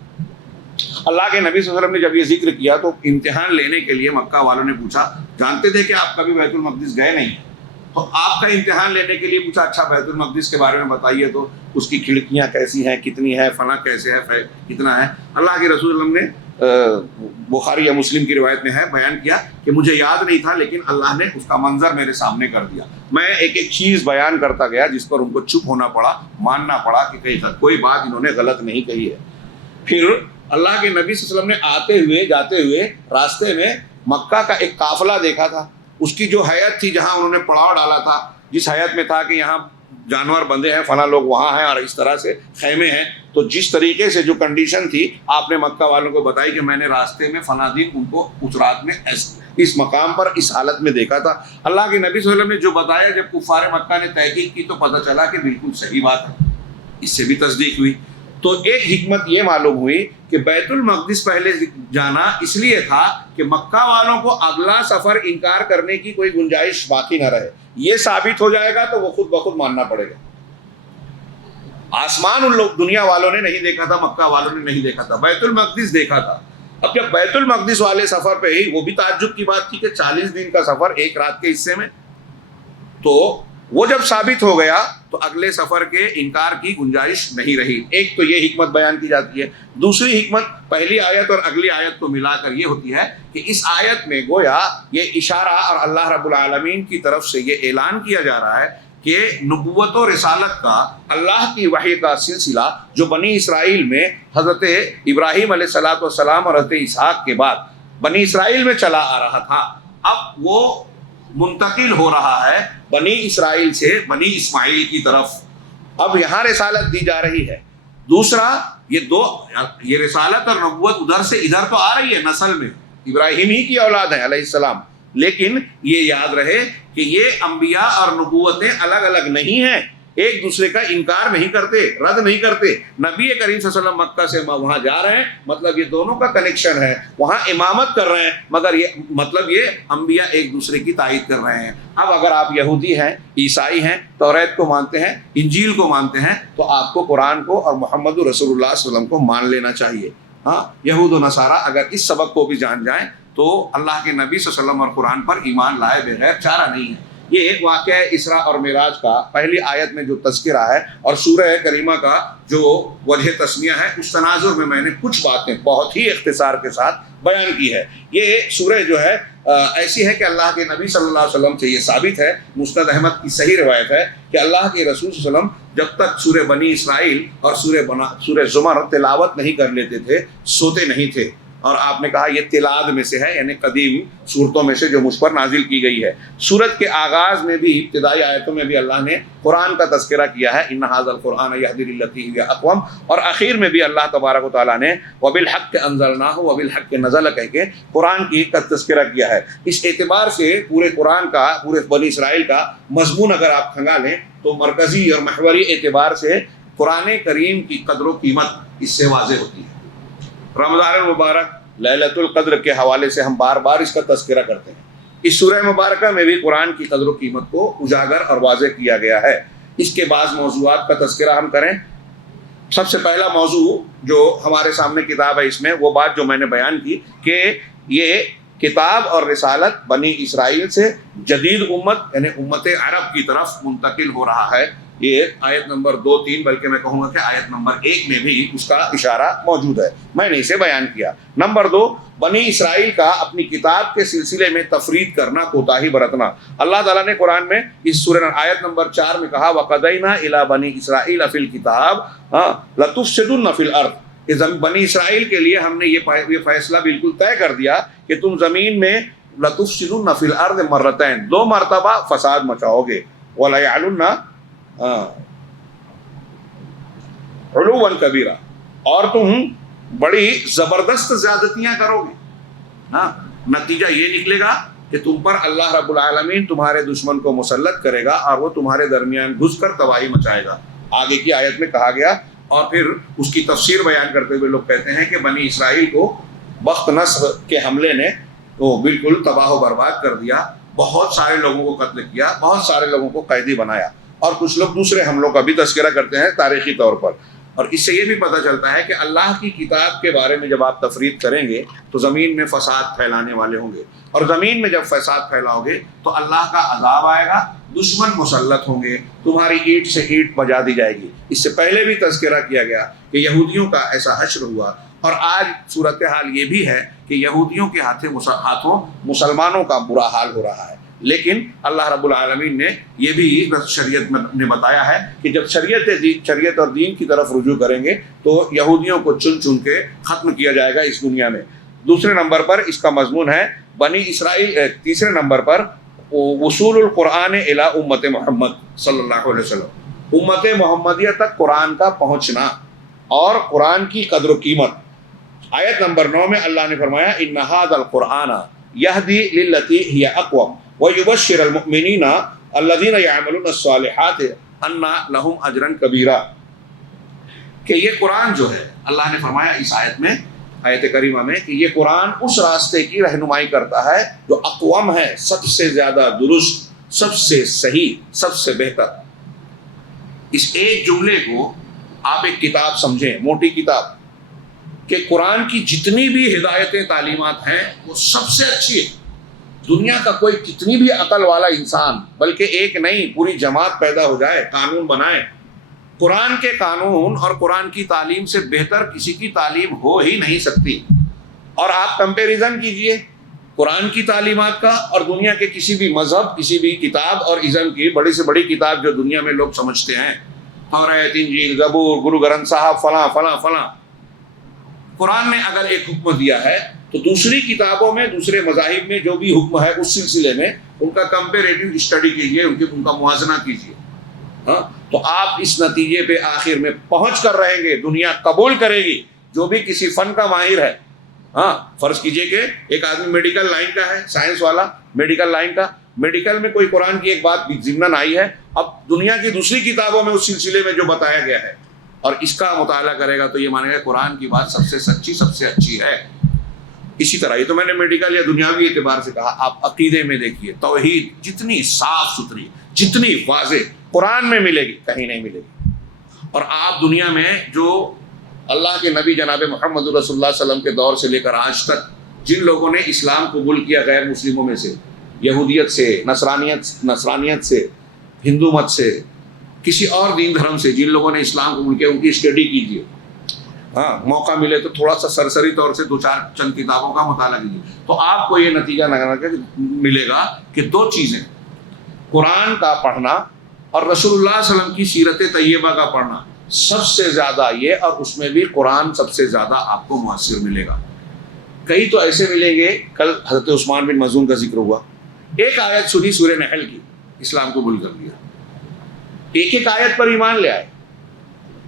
اللہ کے نبی صلی اللہ علیہ وسلم نے جب یہ ذکر کیا تو امتحان لینے کے لیے مکہ والوں نے پوچھا, جانتے تھے کہ آپ کبھی بیت المقدس گئے نہیں, تو آپ کا امتحان لینے کے لیے پوچھا اچھا بیت المقدس کے بارے میں بتائیے, تو اس کی کھڑکیاں کیسی ہیں, کتنی ہے, فلاں کیسے ہے, کتنا ہے. اللہ کے رسول اللہ نے بخاری یا مسلم کی روایت میں ہے بیان کیا کہ مجھے یاد نہیں تھا, لیکن اللہ نے اس کا منظر میرے سامنے کر دیا. میں ایک ایک چیز بیان کرتا گیا جس پر ان کو چپ ہونا پڑا, ماننا پڑا کہ کہیں کوئی بات انہوں نے غلط نہیں کہی ہے. پھر اللہ کے نبی صلی اللہ علیہ وسلم نے آتے ہوئے جاتے ہوئے راستے میں مکہ کا ایک قافلہ دیکھا تھا. اس کی جو حیت تھی, جہاں انہوں نے پڑاؤ ڈالا تھا, جس حیت میں تھا کہ یہاں جانور بندے ہیں, فلاں لوگ وہاں ہیں, اور اس طرح سے خیمے ہیں, تو جس طریقے سے جو کنڈیشن تھی آپ نے مکہ والوں کو بتائی کہ میں نے راستے میں فلاں دن ان کو اس رات میں اس مقام پر اس حالت میں دیکھا تھا. اللہ کے نبی صلی اللہ علیہ وسلم نے جو بتایا, جب کفار مکہ نے تحقیق کی تو پتہ چلا کہ بالکل صحیح بات ہے, اس سے بھی تصدیق ہوئی. تو ایک حکمت یہ معلوم ہوئی کہ بیت المقدس پہلے جانا اس لیے تھا کہ مکہ والوں کو اگلا سفر انکار کرنے کی کوئی گنجائش باقی نہ رہے. یہ ثابت ہو جائے گا تو وہ خود بخود ماننا پڑے گا. آسمان ان لوگ دنیا والوں نے نہیں دیکھا تھا, مکہ والوں نے نہیں دیکھا تھا, بیت المقدس دیکھا تھا. اب جب بیت المقدس والے سفر پہ ہی, وہ بھی تعجب کی بات تھی کہ 40 دن کا سفر ایک رات کے حصے میں, تو وہ جب ثابت ہو گیا تو اگلے سفر کے انکار کی گنجائش نہیں رہی. ایک تو یہ حکمت بیان کی جاتی ہے. دوسری حکمت پہلی آیت اور اگلی آیت کو ملا کر یہ ہوتی ہے کہ اس آیت میں گویا یہ اشارہ اور اللہ رب العالمین کی طرف سے یہ اعلان کیا جا رہا ہے کہ نبوت و رسالت کا, اللہ کی وحی کا سلسلہ جو بنی اسرائیل میں حضرت ابراہیم علیہ الصلوۃ والسلام اور حضرت اسحاق کے بعد بنی اسرائیل میں چلا آ رہا تھا, اب وہ منتقل ہو رہا ہے بنی اسرائیل سے بنی اسماعیل کی طرف. اب یہاں رسالت دی جا رہی ہے. دوسرا یہ رسالت اور نبوت ادھر سے ادھر تو آ رہی ہے, نسل میں ابراہیم ہی کی اولاد ہے علیہ السلام, لیکن یہ یاد رہے کہ یہ انبیاء اور نبوتیں الگ الگ نہیں ہیں. ایک دوسرے کا انکار نہیں کرتے، رد نہیں کرتے۔ نبی کریم صلی اللہ علیہ وسلم مکہ سے وہاں جا رہے ہیں، مطلب یہ دونوں کا کنیکشن ہے، وہاں امامت کر رہے ہیں، مگر یہ مطلب یہ انبیاء ایک دوسرے کی تائید کر رہے ہیں۔ اب اگر آپ یہودی ہیں، عیسائی ہیں، توریت کو مانتے ہیں، انجیل کو مانتے ہیں، تو آپ کو قرآن کو اور محمد رسول اللہ صلی اللہ علیہ وسلم کو مان لینا چاہیے۔ ہاں، یہود و نصارہ اگر اس سبق کو بھی جان جائیں تو اللہ کے نبی صلی اللہ علیہ وسلم اور قرآن پر ایمان لائے بغیر چارہ نہیں ہے۔ یہ ایک واقعہ اسراء اور معراج کا پہلی آیت میں جو تذکرہ ہے اور سورہ کریمہ کا جو وجہ تسمیہ ہے، اس تناظر میں نے کچھ باتیں بہت ہی اختصار کے ساتھ بیان کی ہے۔ یہ سورہ جو ہے ایسی ہے کہ اللہ کے نبی صلی اللہ علیہ وسلم سے یہ ثابت ہے، مسند احمد کی صحیح روایت ہے کہ اللہ کے رسول صلی اللہ علیہ وسلم جب تک سورہ بنی اسرائیل اور سورہ زمر تلاوت نہیں کر لیتے تھے، سوتے نہیں تھے۔ اور آپ نے کہا یہ تلاد میں سے ہے، یعنی قدیم صورتوں میں سے جو مجھ پر نازل کی گئی ہے۔ سورت کے آغاز میں بھی، ابتدائی آیتوں میں بھی اللہ نے قرآن کا تذکرہ کیا ہے، ان ھذا القرآن یہدی للتی ہی اقوم، اور آخر میں بھی اللہ تبارک و تعالیٰ نے وبالحق انزلناہ وبالحق نزل کہہ کے قرآن کی کا تذکرہ کیا ہے۔ اس اعتبار سے پورے قرآن کا، پورے بنی اسرائیل کا مضمون اگر آپ کھنگا لیں تو مرکزی اور محوری اعتبار سے قرآن کریم کی قدر و قیمت اس سے واضح ہوتی ہے۔ رمضان المبارک، لیلۃ القدر کے حوالے سے ہم بار بار اس کا تذکرہ کرتے ہیں۔ اس سورہ مبارکہ میں بھی قرآن کی قدر و قیمت کو اجاگر اور واضح کیا گیا ہے۔ اس کے بعض موضوعات کا تذکرہ ہم کریں۔ سب سے پہلا موضوع جو ہمارے سامنے کتاب ہے، اس میں وہ بات جو میں نے بیان کی کہ یہ کتاب اور رسالت بنی اسرائیل سے جدید امت یعنی امت عرب کی طرف منتقل ہو رہا ہے۔ یہ آیت نمبر 2، 3 بلکہ میں کہوں گا کہ آیت نمبر 1 میں بھی اس کا اشارہ موجود ہے، میں نے اسے بیان کیا۔ نمبر 2، بنی اسرائیل کا اپنی کتاب کے سلسلے میں تفرید کرنا، کوتاہی برتنا۔ اللہ تعالیٰ نے قرآن میں اس سورہ آیت نمبر 4 میں کہا وَقَضَيْنَا إِلَىٰ بَنِي إِسْرَائِيلَ فِي الْكِتَابِ لَتُفْسِدُنَّ فِي الْأَرْضِ، کہ بنی اسرائیل کے لیے ہم نے یہ فیصلہ بالکل طے کر دیا کہ تم زمین میں لَتُفْسِدُنَّ فِي الْأَرْضِ مرتين، 2 مرتبہ فساد مچاؤ گے، وَلَيَعْلُنَّ علوا کبیرہ، اور تم بڑی زبردست زیادتیاں کرو گے۔ ہاں، نتیجہ یہ نکلے گا کہ تم پر اللہ رب العالمین تمہارے دشمن کو مسلط کرے گا اور وہ تمہارے درمیان گھس کر تباہی مچائے گا۔ آگے کی آیت میں کہا گیا، اور پھر اس کی تفسیر بیان کرتے ہوئے لوگ کہتے ہیں کہ بنی اسرائیل کو بخت نصر کے حملے نے تو بالکل تباہ و برباد کر دیا، بہت سارے لوگوں کو قتل کیا، بہت سارے لوگوں کو قیدی بنایا، اور کچھ لوگ دوسرے حملوں کا بھی تذکرہ کرتے ہیں تاریخی طور پر۔ اور اس سے یہ بھی پتہ چلتا ہے کہ اللہ کی کتاب کے بارے میں جب آپ تفرید کریں گے تو زمین میں فساد پھیلانے والے ہوں گے، اور زمین میں جب فساد پھیلاؤ گے تو اللہ کا عذاب آئے گا، دشمن مسلط ہوں گے، تمہاری اینٹ سے اینٹ بجا دی جائے گی۔ اس سے پہلے بھی تذکرہ کیا گیا کہ یہودیوں کا ایسا حشر ہوا، اور آج صورتحال یہ بھی ہے کہ یہودیوں کے ہاتھوں مسلمانوں کا برا حال ہو رہا ہے۔ لیکن اللہ رب العالمین نے یہ بھی شریعت نے بتایا ہے کہ جب شریعت اور دین کی طرف رجوع کریں گے تو یہودیوں کو چن چن کے ختم کیا جائے گا اس دنیا میں۔ دوسرے نمبر پر اس کا مضمون ہے بنی اسرائیل۔ تیسرے نمبر پر وصول القرآن الی امت محمد صلی اللہ علیہ وسلم، امت محمدیہ تک قرآن کا پہنچنا اور قرآن کی قدر و قیمت۔ آیت نمبر 9 میں اللہ نے فرمایا ان ھذا القرآن یہدی للتی ہی اقوم وَيُبَشِّرَ الْمُؤْمِنِينَ الَّذِينَ يَعْمَلُونَ الصَّالِحَاتِ أَنَّ لَهُمْ أَجْرًا كَبِيرًا، کہ یہ قرآن جو ہے، اللہ نے فرمایا اس آیت میں، آیت کریمہ میں، کہ یہ قرآن اس راستے کی رہنمائی کرتا ہے جو اقوم ہے، سب سے زیادہ درست، سب سے صحیح، سب سے بہتر۔ اس ایک جملے کو آپ ایک کتاب سمجھیں، موٹی کتاب، کہ قرآن کی جتنی بھی ہدایتیں، تعلیمات ہیں وہ سب سے اچھی ہے۔ دنیا کا کوئی کتنی بھی عقل والا انسان، بلکہ ایک نہیں پوری جماعت پیدا ہو جائے، قانون بنائے، قرآن کے قانون اور قرآن کی تعلیم سے بہتر کسی کی تعلیم ہو ہی نہیں سکتی۔ اور آپ کمپیریزن کیجئے قرآن کی تعلیمات کا اور دنیا کے کسی بھی مذہب، کسی بھی کتاب اور ازم کی بڑی سے بڑی کتاب جو دنیا میں لوگ سمجھتے ہیں، توریت، انجیل، زبور، گرو گرنتھ صاحب، فلاں فلاں فلاں۔ قرآن نے اگر ایک حکم دیا ہے تو دوسری کتابوں میں، دوسرے مذاہب میں جو بھی حکم ہے اس سلسلے میں ان کا کمپیریٹیو اسٹڈی کیجئے، ان کا موازنہ کیجئے، ہاں، تو آپ اس نتیجے پہ آخر میں پہنچ کر رہیں گے، دنیا قبول کرے گی۔ جو بھی کسی فن کا ماہر ہے، ہاں، فرض کیجئے کہ ایک آدمی میڈیکل لائن کا ہے، سائنس والا، میڈیکل لائن کا، میڈیکل میں کوئی قرآن کی ایک بات ضمناً آئی ہے، اب دنیا کی دوسری کتابوں میں اس سلسلے میں جو بتایا گیا ہے اور اس کا مطالعہ کرے گا تو یہ مانے گا قرآن کی بات سب سے سچی، سب سے اچھی ہے۔ اسی طرح یہ تو میں نے میڈیکل یا دنیاوی اعتبار سے کہا، آپ عقیدے میں دیکھیے توحید جتنی صاف ستھری، جتنی واضح قرآن میں ملے گی کہیں نہیں ملے گی۔ اور آپ دنیا میں جو اللہ کے نبی جناب محمد رسول اللہ صلی اللہ علیہ وسلم کے دور سے لے کر آج تک جن لوگوں نے اسلام قبول کیا غیر مسلموں میں سے، یہودیت سے، نصرانیت سے، ہندو مت سے، کسی اور دین دھرم سے جن لوگوں نے اسلام قبول کیا، ان کی اسٹڈی کیجیے۔ ہاں، موقع ملے تو تھوڑا سا سرسری طور سے دو چار چند کتابوں کا مطالعہ کیجیے تو آپ کو یہ نتیجہ ملے گا کہ دو چیزیں، قرآن کا پڑھنا اور رسول اللہ صلی اللہ علیہ وسلم کی سیرت طیبہ کا پڑھنا سب سے زیادہ یہ، اور اس میں بھی قرآن سب سے زیادہ آپ کو مؤثر ملے گا۔ کئی تو ایسے ملیں گے، کل حضرت عثمان بن مظعون کا ذکر ہوا، ایک آیت سنی سورہ نحل کی، اسلام قبول کر لیا، ایک آیت پر ایمان لے آئے،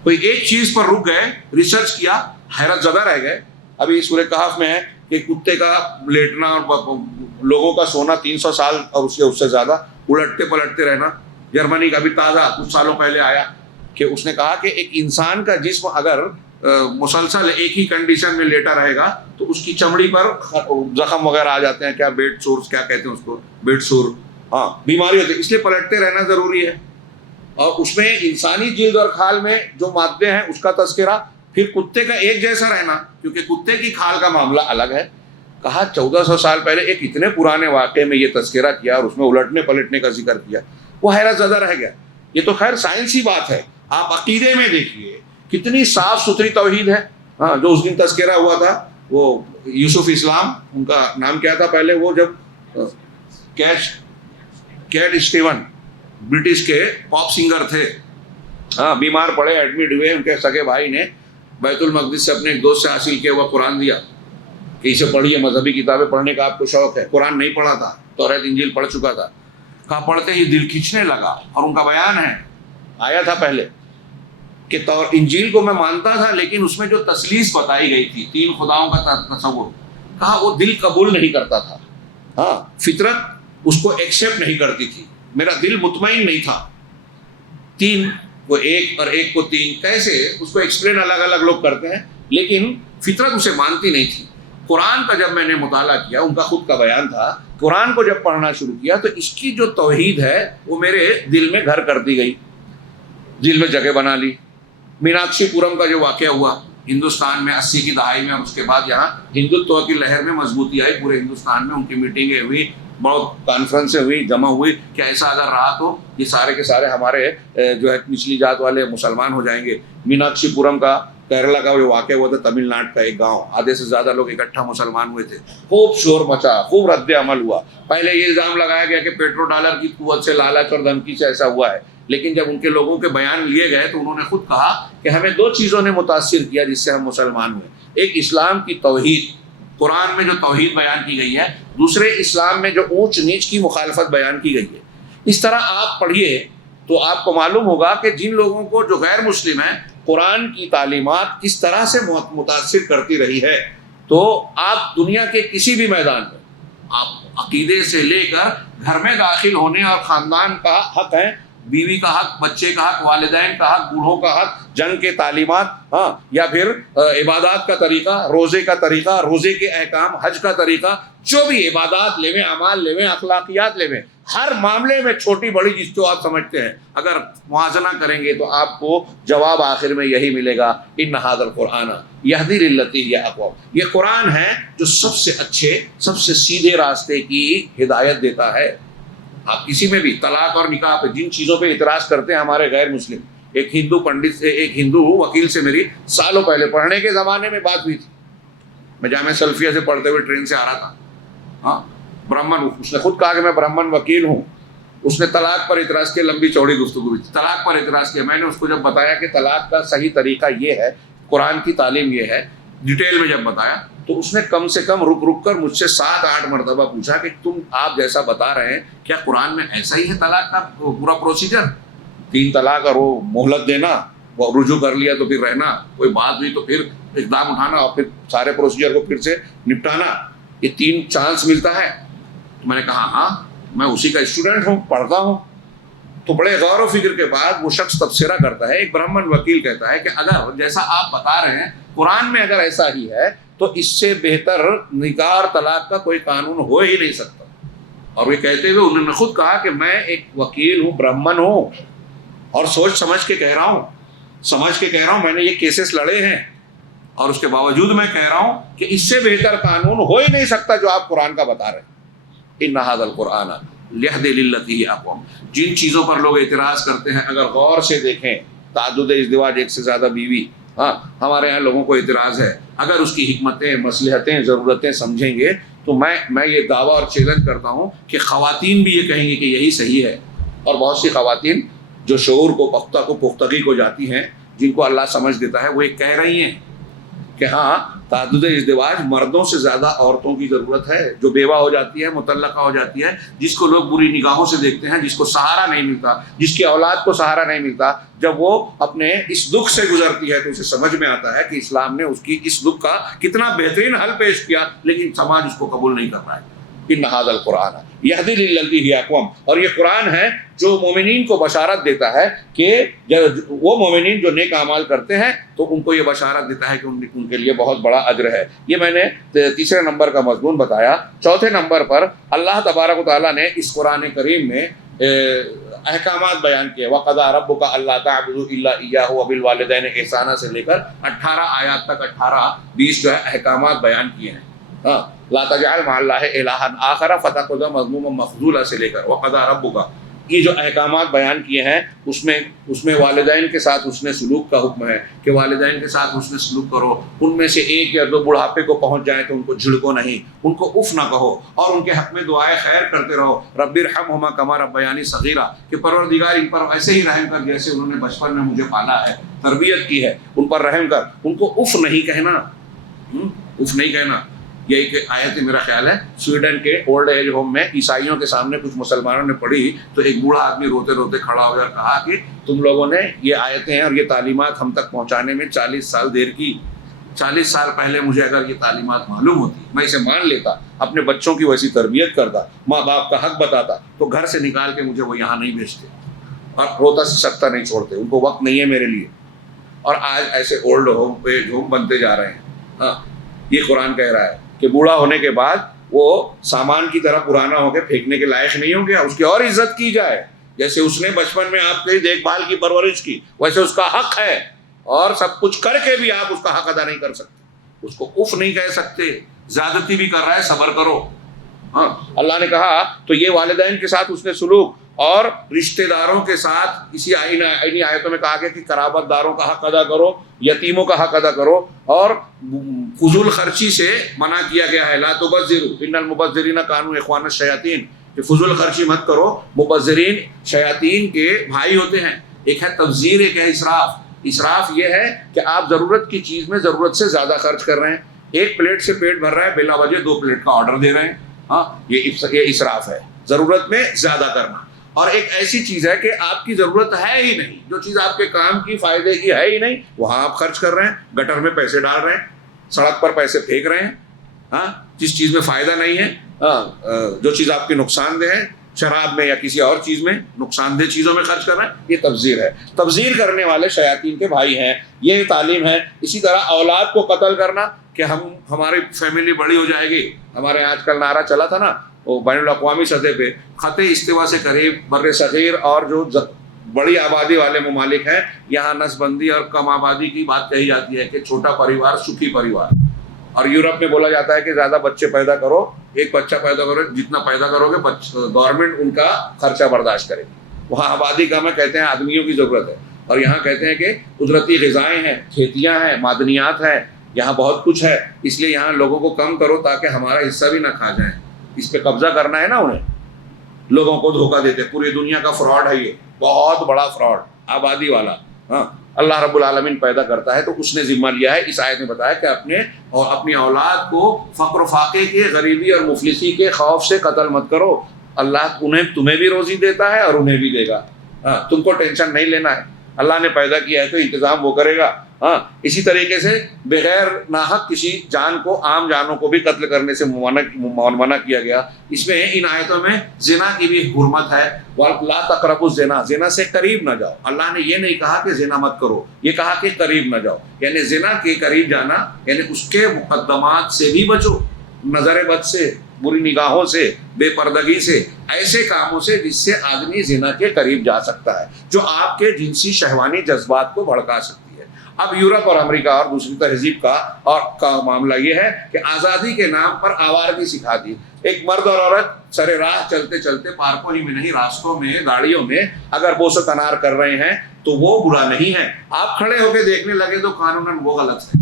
کوئی ایک چیز پر رک گئے، ریسرچ کیا، حیرت زدہ رہ گئے۔ ابھی سورہ کہف میں ہے کہ کتے کا لیٹنا اور لوگوں کا سونا 300 سال اور اس سے زیادہ، الٹتے پلٹتے رہنا۔ جرمنی کا بھی تازہ کچھ سالوں پہلے آیا کہ اس نے کہا کہ ایک انسان کا جسم اگر مسلسل ایک ہی کنڈیشن میں لیٹا رہے گا تو اس کی چمڑی پر زخم وغیرہ آ جاتے ہیں، کیا بیڈ سورس کیا کہتے ہیں اس کو، بیڈ سور، ہاں بیماری ہوتی ہے، اس لیے پلٹتے رہنا ضروری ہے۔ اور اس میں انسانی جلد اور کھال میں جو مادے ہیں اس کا تذکرہ، پھر کتے کا ایک جیسا رہنا، کیونکہ کتے کی کھال کا معاملہ الگ ہے۔ کہا 1400 سال پہلے ایک اتنے پرانے واقعے میں یہ تذکرہ کیا اور اس میں الٹنے پلٹنے کا ذکر کیا، وہ حیرت زدہ رہ گیا۔ یہ تو خیر سائنسی بات ہے، آپ عقیدے میں دیکھیے کتنی صاف ستھری توحید ہے۔ ہاں، جو اس دن تذکرہ ہوا تھا وہ یوسف اسلام، ان کا نام کیا تھا پہلے، وہ جب کیٹ اسٹیون برٹش کے پاپ سنگر تھے، ہاں بیمار پڑے، ایڈمٹ ہوئے، ان کے سگے بھائی نے بیت المقدس سے اپنے ایک دوست سے حاصل کیا ہوا قرآن دیا کہ اسے پڑھیے، مذہبی کتابیں پڑھنے کا آپ کو شوق ہے۔ قرآن نہیں پڑھا تھا، توریت انجیل پڑھ چکا تھا۔ کہا پڑھتے ہی دل کھینچنے لگا، اور ان کا بیان ہے، آیا تھا پہلے کہ انجیل کو میں مانتا تھا لیکن اس میں جو تثلیث بتائی گئی تھی، 3 خداؤں کا تصور، کہا وہ دل قبول نہیں کرتا تھا، ہاں فطرت اس کو ایکسیپٹ نہیں کرتی تھی، میرا دل مطمئن نہیں تھا۔ 3 وہ ایک اور ایک کو 3 کیسے، اس کو ایکسپلین الگ الگ لوگ کرتے ہیں، لیکن فطرت اسے مانتی نہیں تھی۔ قرآن کا جب میں نے مطالعہ کیا، ان کا خود کا بیان تھا، قرآن کو جب پڑھنا شروع کیا تو اس کی جو توحید ہے وہ میرے دل میں گھر کر دی گئی، دل میں جگہ بنا لی۔ میناکشی پورم کا جو واقعہ ہوا ہندوستان میں 80 کی دہائی میں، اور اس کے بعد یہاں ہندوتو کی لہر میں مضبوطی آئی پورے ہندوستان میں، ان کی میٹنگیں ہوئی، بہت کانفرنسیں ہوئی، جمع ہوئی کہ ایسا اگر رہا تو یہ سارے کے سارے ہمارے جو ہے نچلی جات والے مسلمان ہو جائیں گے۔ میناکشی پورم کا کیرلا کا جو واقعہ ہوا تھا، تمل ناڈو کا ایک گاؤں، آدھے سے زیادہ لوگ اکٹھا مسلمان ہوئے تھے، خوب شور مچا، خوب رد عمل ہوا۔ پہلے یہ الزام لگایا گیا کہ پیٹرو ڈالر کی قوت سے، لالچ اور دھمکی سے ایسا ہوا ہے، لیکن جب ان کے لوگوں کے بیان لیے گئے تو انہوں نے خود کہا کہ ہمیں 2 چیزوں نے متاثر کیا جس سے ہم مسلمان ہوئے، ایک اسلام کی توحید، قرآن میں جو توحید بیان کی گئی ہے، دوسرے اسلام میں جو اونچ نیچ کی مخالفت بیان کی گئی ہے۔ اس طرح آپ پڑھیے تو آپ کو معلوم ہوگا کہ جن لوگوں کو جو غیر مسلم ہیں قرآن کی تعلیمات کس طرح سے متاثر کرتی رہی ہے۔ تو آپ دنیا کے کسی بھی میدان میں، آپ عقیدے سے لے کر گھر میں داخل ہونے اور خاندان کا حق ہے، بیوی کا حق، بچے کا حق، والدین کا حق، بوڑھوں کا حق، جنگ کے تعلیمات، ہاں یا پھر عبادات کا طریقہ، روزے کا طریقہ، روزے کے احکام، حج کا طریقہ، جو بھی عبادات لیویں، اعمال لیویں، اخلاقیات لیویں، ہر معاملے میں چھوٹی بڑی جس کو آپ سمجھتے ہیں اگر موازنہ کریں گے تو آپ کو جواب آخر میں یہی ملے گا، ان ھذا القرآن یہدی للتی ہی اقوم۔ یہ قرآن ہے جو سب سے اچھے، سب سے سیدھے راستے کی ہدایت دیتا ہے۔ آپ کسی میں بھی طلاق اور نکاح پہ جن چیزوں پہ اعتراض کرتے ہیں ہمارے غیر مسلم، ایک ہندو پنڈت سے، ایک ہندو وکیل سے میری سالوں پہلے پڑھنے کے زمانے میں بات ہوئی تھی، میں جامعہ سلفیہ سے پڑھتے ہوئے ٹرین سے آ رہا تھا، ہاں برہمن، اس نے خود کہا کہ میں برہمن وکیل ہوں، اس نے طلاق پر اعتراض کیا، لمبی چوڑی گفتگو ہوئی، طلاق پر اعتراض کیا۔ میں نے اس کو جب بتایا کہ طلاق کا صحیح طریقہ یہ ہے، قرآن کی تعلیم یہ ہے، ڈیٹیل میں جب بتایا تو اس نے کم سے کم رک کر مجھ سے 7-8 مرتبہ پوچھا کہ تم آپ جیسا بتا رہے ہیں کیا قرآن میں ایسا ہی ہے طلاق کا پورا پروسیجر، 3 طلاق اور وہ مہلت دینا، وہ رجوع کر لیا تو پھر رہنا، کوئی بات ہوئی تو پھر اقدام اٹھانا اور پھر سارے پروسیجر کو پھر سے نپٹانا، یہ 3 چانس ملتا ہے؟ تو میں نے کہا ہاں، میں اسی کا اسٹوڈنٹ ہوں، پڑھتا ہوں۔ تو بڑے غور و فکر کے بعد وہ شخص تبصرہ کرتا ہے، ایک برہمن وکیل کہتا ہے کہ اگر جیسا آپ بتا رہے ہیں قرآن میں اگر ایسا ہی ہے تو اس سے بہتر نکاح اور طلاق کا کوئی قانون ہو ہی نہیں سکتا. اور یہ کہتے ہوئے انہوں نے خود کہا کہ میں ایک وکیل ہوں، برہمن ہوں، اور سوچ سمجھ کے کہہ رہا ہوں، میں نے یہ کیسز لڑے ہیں، اور اس کے باوجود میں کہہ رہا ہوں کہ اس سے بہتر قانون ہو ہی نہیں سکتا جو آپ قرآن کا بتا رہے ہیں. ان ھذا القرآن یہدی للتی ہی اقوم. جن چیزوں پر لوگ اعتراض کرتے ہیں اگر غور سے دیکھیں، تعدد ازدواج، ایک سے زیادہ بیوی، ہمارے یہاں لوگوں کو اعتراض ہے، اگر اس کی حکمتیں، مصلحتیں، ضرورتیں سمجھیں گے تو میں یہ دعویٰ اور چیلنج کرتا ہوں کہ خواتین بھی یہ کہیں گے کہ یہی صحیح ہے. اور بہت سی خواتین جو شعور کو پختگی کو جاتی ہیں، جن کو اللہ سمجھ دیتا ہے، وہ یہ کہہ رہی ہیں کہ ہاں تعدد ازدواج مردوں سے زیادہ عورتوں کی ضرورت ہے، جو بیوہ ہو جاتی ہے، مطلقہ ہو جاتی ہے، جس کو لوگ بری نگاہوں سے دیکھتے ہیں، جس کو سہارا نہیں ملتا، جس کی اولاد کو سہارا نہیں ملتا. جب وہ اپنے اس دکھ سے گزرتی ہے تو اسے سمجھ میں آتا ہے کہ اسلام نے اس کی اس دکھ کا کتنا بہترین حل پیش کیا، لیکن سماج اس کو قبول نہیں کر رہا ہے. ان ھذا القرآن یہدی للتی ہی اقوم. اور یہ قرآن ہے جو مومنین کو بشارت دیتا ہے کہ وہ مومنین جو نیک اعمال کرتے ہیں تو ان کو یہ بشارت دیتا ہے کہ ان کے لیے بہت بڑا اجر ہے. یہ میں نے تیسرے نمبر کا مضمون بتایا. چوتھے نمبر پر اللہ تبارک و تعالیٰ نے اس قرآن کریم میں احکامات بیان کیے. وَقَضَىٰ رَبُّكَ أَلَّا تَعْبُدُوا إِلَّا إِيَّاهُ وَبِالْوَالِدَيْنِ إِحْسَانًا سے لے کر 18 آیات تک 18-20 جو ہے احکامات بیان کیے ہیں. لا تجعل مع اللہ الہا آخر فتقعد مذموما مخذولا سے لے کر وقضى ربك، یہ جو احکامات بیان کیے ہیں اس میں والدین کے ساتھ حسن سلوک کا حکم ہے کہ والدین کے ساتھ حسن سلوک کرو. ان میں سے ایک یا دو بڑھاپے کو پہنچ جائیں تو ان کو جھڑکو نہیں، ان کو اف نہ کہو، اور ان کے حق میں دعائے خیر کرتے رہو. رب ارحمہما کما ربیانی صغیرا، کہ پروردگار ان پر ایسے ہی رحم کر جیسے انہوں نے بچپن میں مجھے پالا ہے، تربیت کی ہے، ان پر رحم کر. ان کو اف نہیں کہنا، اف نہیں کہنا. یہ ایک آیت میرا خیال ہے سویڈن کے اولڈ ایج ہوم میں عیسائیوں کے سامنے کچھ مسلمانوں نے پڑھی تو ایک بوڑھا آدمی روتے روتے کھڑا ہو گیا اور کہا کہ تم لوگوں نے یہ آیتیں اور یہ تعلیمات ہم تک پہنچانے میں 40 سال دیر کی. 40 سال پہلے مجھے اگر یہ تعلیمات معلوم ہوتی، میں اسے مان لیتا، اپنے بچوں کی ویسی تربیت کرتا، ماں باپ کا حق بتاتا، تو گھر سے نکال کے مجھے وہ یہاں نہیں بھیجتے اور روتا سکتا نہیں چھوڑتے. ان کو وقت نہیں ہے میرے لیے. اور آج ایسے اولڈ ہوم بنتے جا رہے ہیں. یہ قرآن کہہ رہا ہے کہ بوڑھا ہونے کے بعد وہ سامان کی طرح پرانا ہو کے پھینکنے کے لائق نہیں ہو گیا، اس کی اور عزت کی جائے. جیسے اس نے بچپن میں آپ کی دیکھ بھال کی، پرورش کی، ویسے اس کا حق ہے، اور سب کچھ کر کے بھی آپ اس کا حق ادا نہیں کر سکتے. اس کو اف نہیں کہہ سکتے. زیادتی بھی کر رہا ہے، صبر کرو. اللہ نے کہا تو یہ والدین کے ساتھ اس نے سلوک، اور رشتہ داروں کے ساتھ اسی آئینی آیتوں میں کہا گیا کہ قرابت داروں کا حق ادا کرو، یتیموں کا حق ادا کرو، اور فضول خرچی سے منع کیا گیا ہے. لا تبذروا ان المبذرین کانوا اخوان الشیاطین، کہ فضول خرچی مت کرو. مبذرین شیاطین کے بھائی ہوتے ہیں. ایک ہے تبذیر، ایک ہے اسراف. اسراف یہ ہے کہ آپ ضرورت کی چیز میں ضرورت سے زیادہ خرچ کر رہے ہیں. ایک پلیٹ سے پیٹ بھر رہا ہے، بلا وجہ 2 پلیٹ کا آرڈر دے رہے ہیں. یہ اسراف ہے، ضرورت میں زیادہ کرنا. اور ایک ایسی چیز ہے کہ آپ کی ضرورت ہے ہی نہیں، جو چیز آپ کے کام کی، فائدے کی ہے ہی نہیں، وہاں آپ خرچ کر رہے ہیں. گٹر میں پیسے ڈال رہے ہیں، سڑک پر پیسے پھینک رہے ہیں. جس چیز میں فائدہ نہیں ہے، جو چیز آپ کی نقصان دہ ہے، شراب میں یا کسی اور چیز میں نقصان دہ چیزوں میں خرچ کر رہے ہیں، یہ تبذیر ہے. تبذیر کرنے والے شیاطین کے بھائی ہیں. یہ تعلیم ہے. اسی طرح اولاد کو قتل کرنا کہ ہماری فیملی بڑی ہو جائے گی. ہمارے آج کل نعرہ چلا تھا نا وہ بین الاقوامی سطح پہ، خط استوا سے قریب بر صغیر اور جو بڑی آبادی والے ممالک ہیں، یہاں نسل بندی اور کم آبادی کی بات کہی جاتی ہے کہ چھوٹا پریوار سکھی پریوار. اور یورپ میں بولا جاتا ہے کہ زیادہ بچے پیدا کرو، ایک بچہ پیدا کرو، جتنا پیدا کرو گے گورنمنٹ ان کا خرچہ برداشت کرے گی. وہاں آبادی کم ہے، کہتے ہیں آدمیوں کی ضرورت ہے. اور یہاں کہتے ہیں کہ قدرتی غذائیں ہیں، کھیتیاں ہیں، معدنیات ہیں، یہاں بہت کچھ ہے، اس لیے یہاں لوگوں کو کم کرو تاکہ ہمارا حصہ بھی نہ کھا جائیں. اس پہ قبضہ کرنا ہے نا انہیں. لوگوں کو دھوکہ دیتے. پوری دنیا کا فراڈ ہے یہ، بہت بڑا فراڈ، آبادی والا. اللہ رب العالمین پیدا کرتا ہے تو اس نے ذمہ لیا ہے. اس آیت میں بتایا کہ اپنی اولاد کو فقر و فاقے کے، غریبی اور مفلسی کے خوف سے قتل مت کرو. اللہ تمہیں بھی روزی دیتا ہے اور انہیں بھی دے گا. تم کو ٹینشن نہیں لینا ہے. اللہ نے پیدا کیا ہے تو انتظام وہ کرے گا. ہاں اسی طریقے سے بغیر ناحق کسی جان کو، عام جانوں کو بھی قتل کرنے سے منع کیا گیا۔ اس میں ان آیتوں میں زنا کی بھی حرمت ہے، لا تقربوا الزنا، زنا سے قریب نہ جاؤ۔ اللہ نے یہ نہیں کہا کہ زنا مت کرو، یہ کہا کہ قریب نہ جاؤ، یعنی زنا کے قریب جانا یعنی اس کے مقدمات سے بھی بچو، نظر بد سے، بری نگاہوں سے، بے پردگی سے، ایسے کاموں سے جس سے آدمی زنا کے قریب جا سکتا ہے، جو آپ کے جنسی شہوانی جذبات کو بھڑکا سکتی ہے۔ اب یورپ اور امریکہ اور دوسری تہذیب کا معاملہ یہ ہے کہ آزادی کے نام پر آوارگی سکھا دی۔ ایک مرد اور عورت سر راہ چلتے چلتے، پارکوں ہی میں نہیں، راستوں میں، گاڑیوں میں اگر بوس و کنار کر رہے ہیں تو وہ برا نہیں ہے، آپ کھڑے ہو کے دیکھنے لگے تو قانوناً وہ غلط ہے۔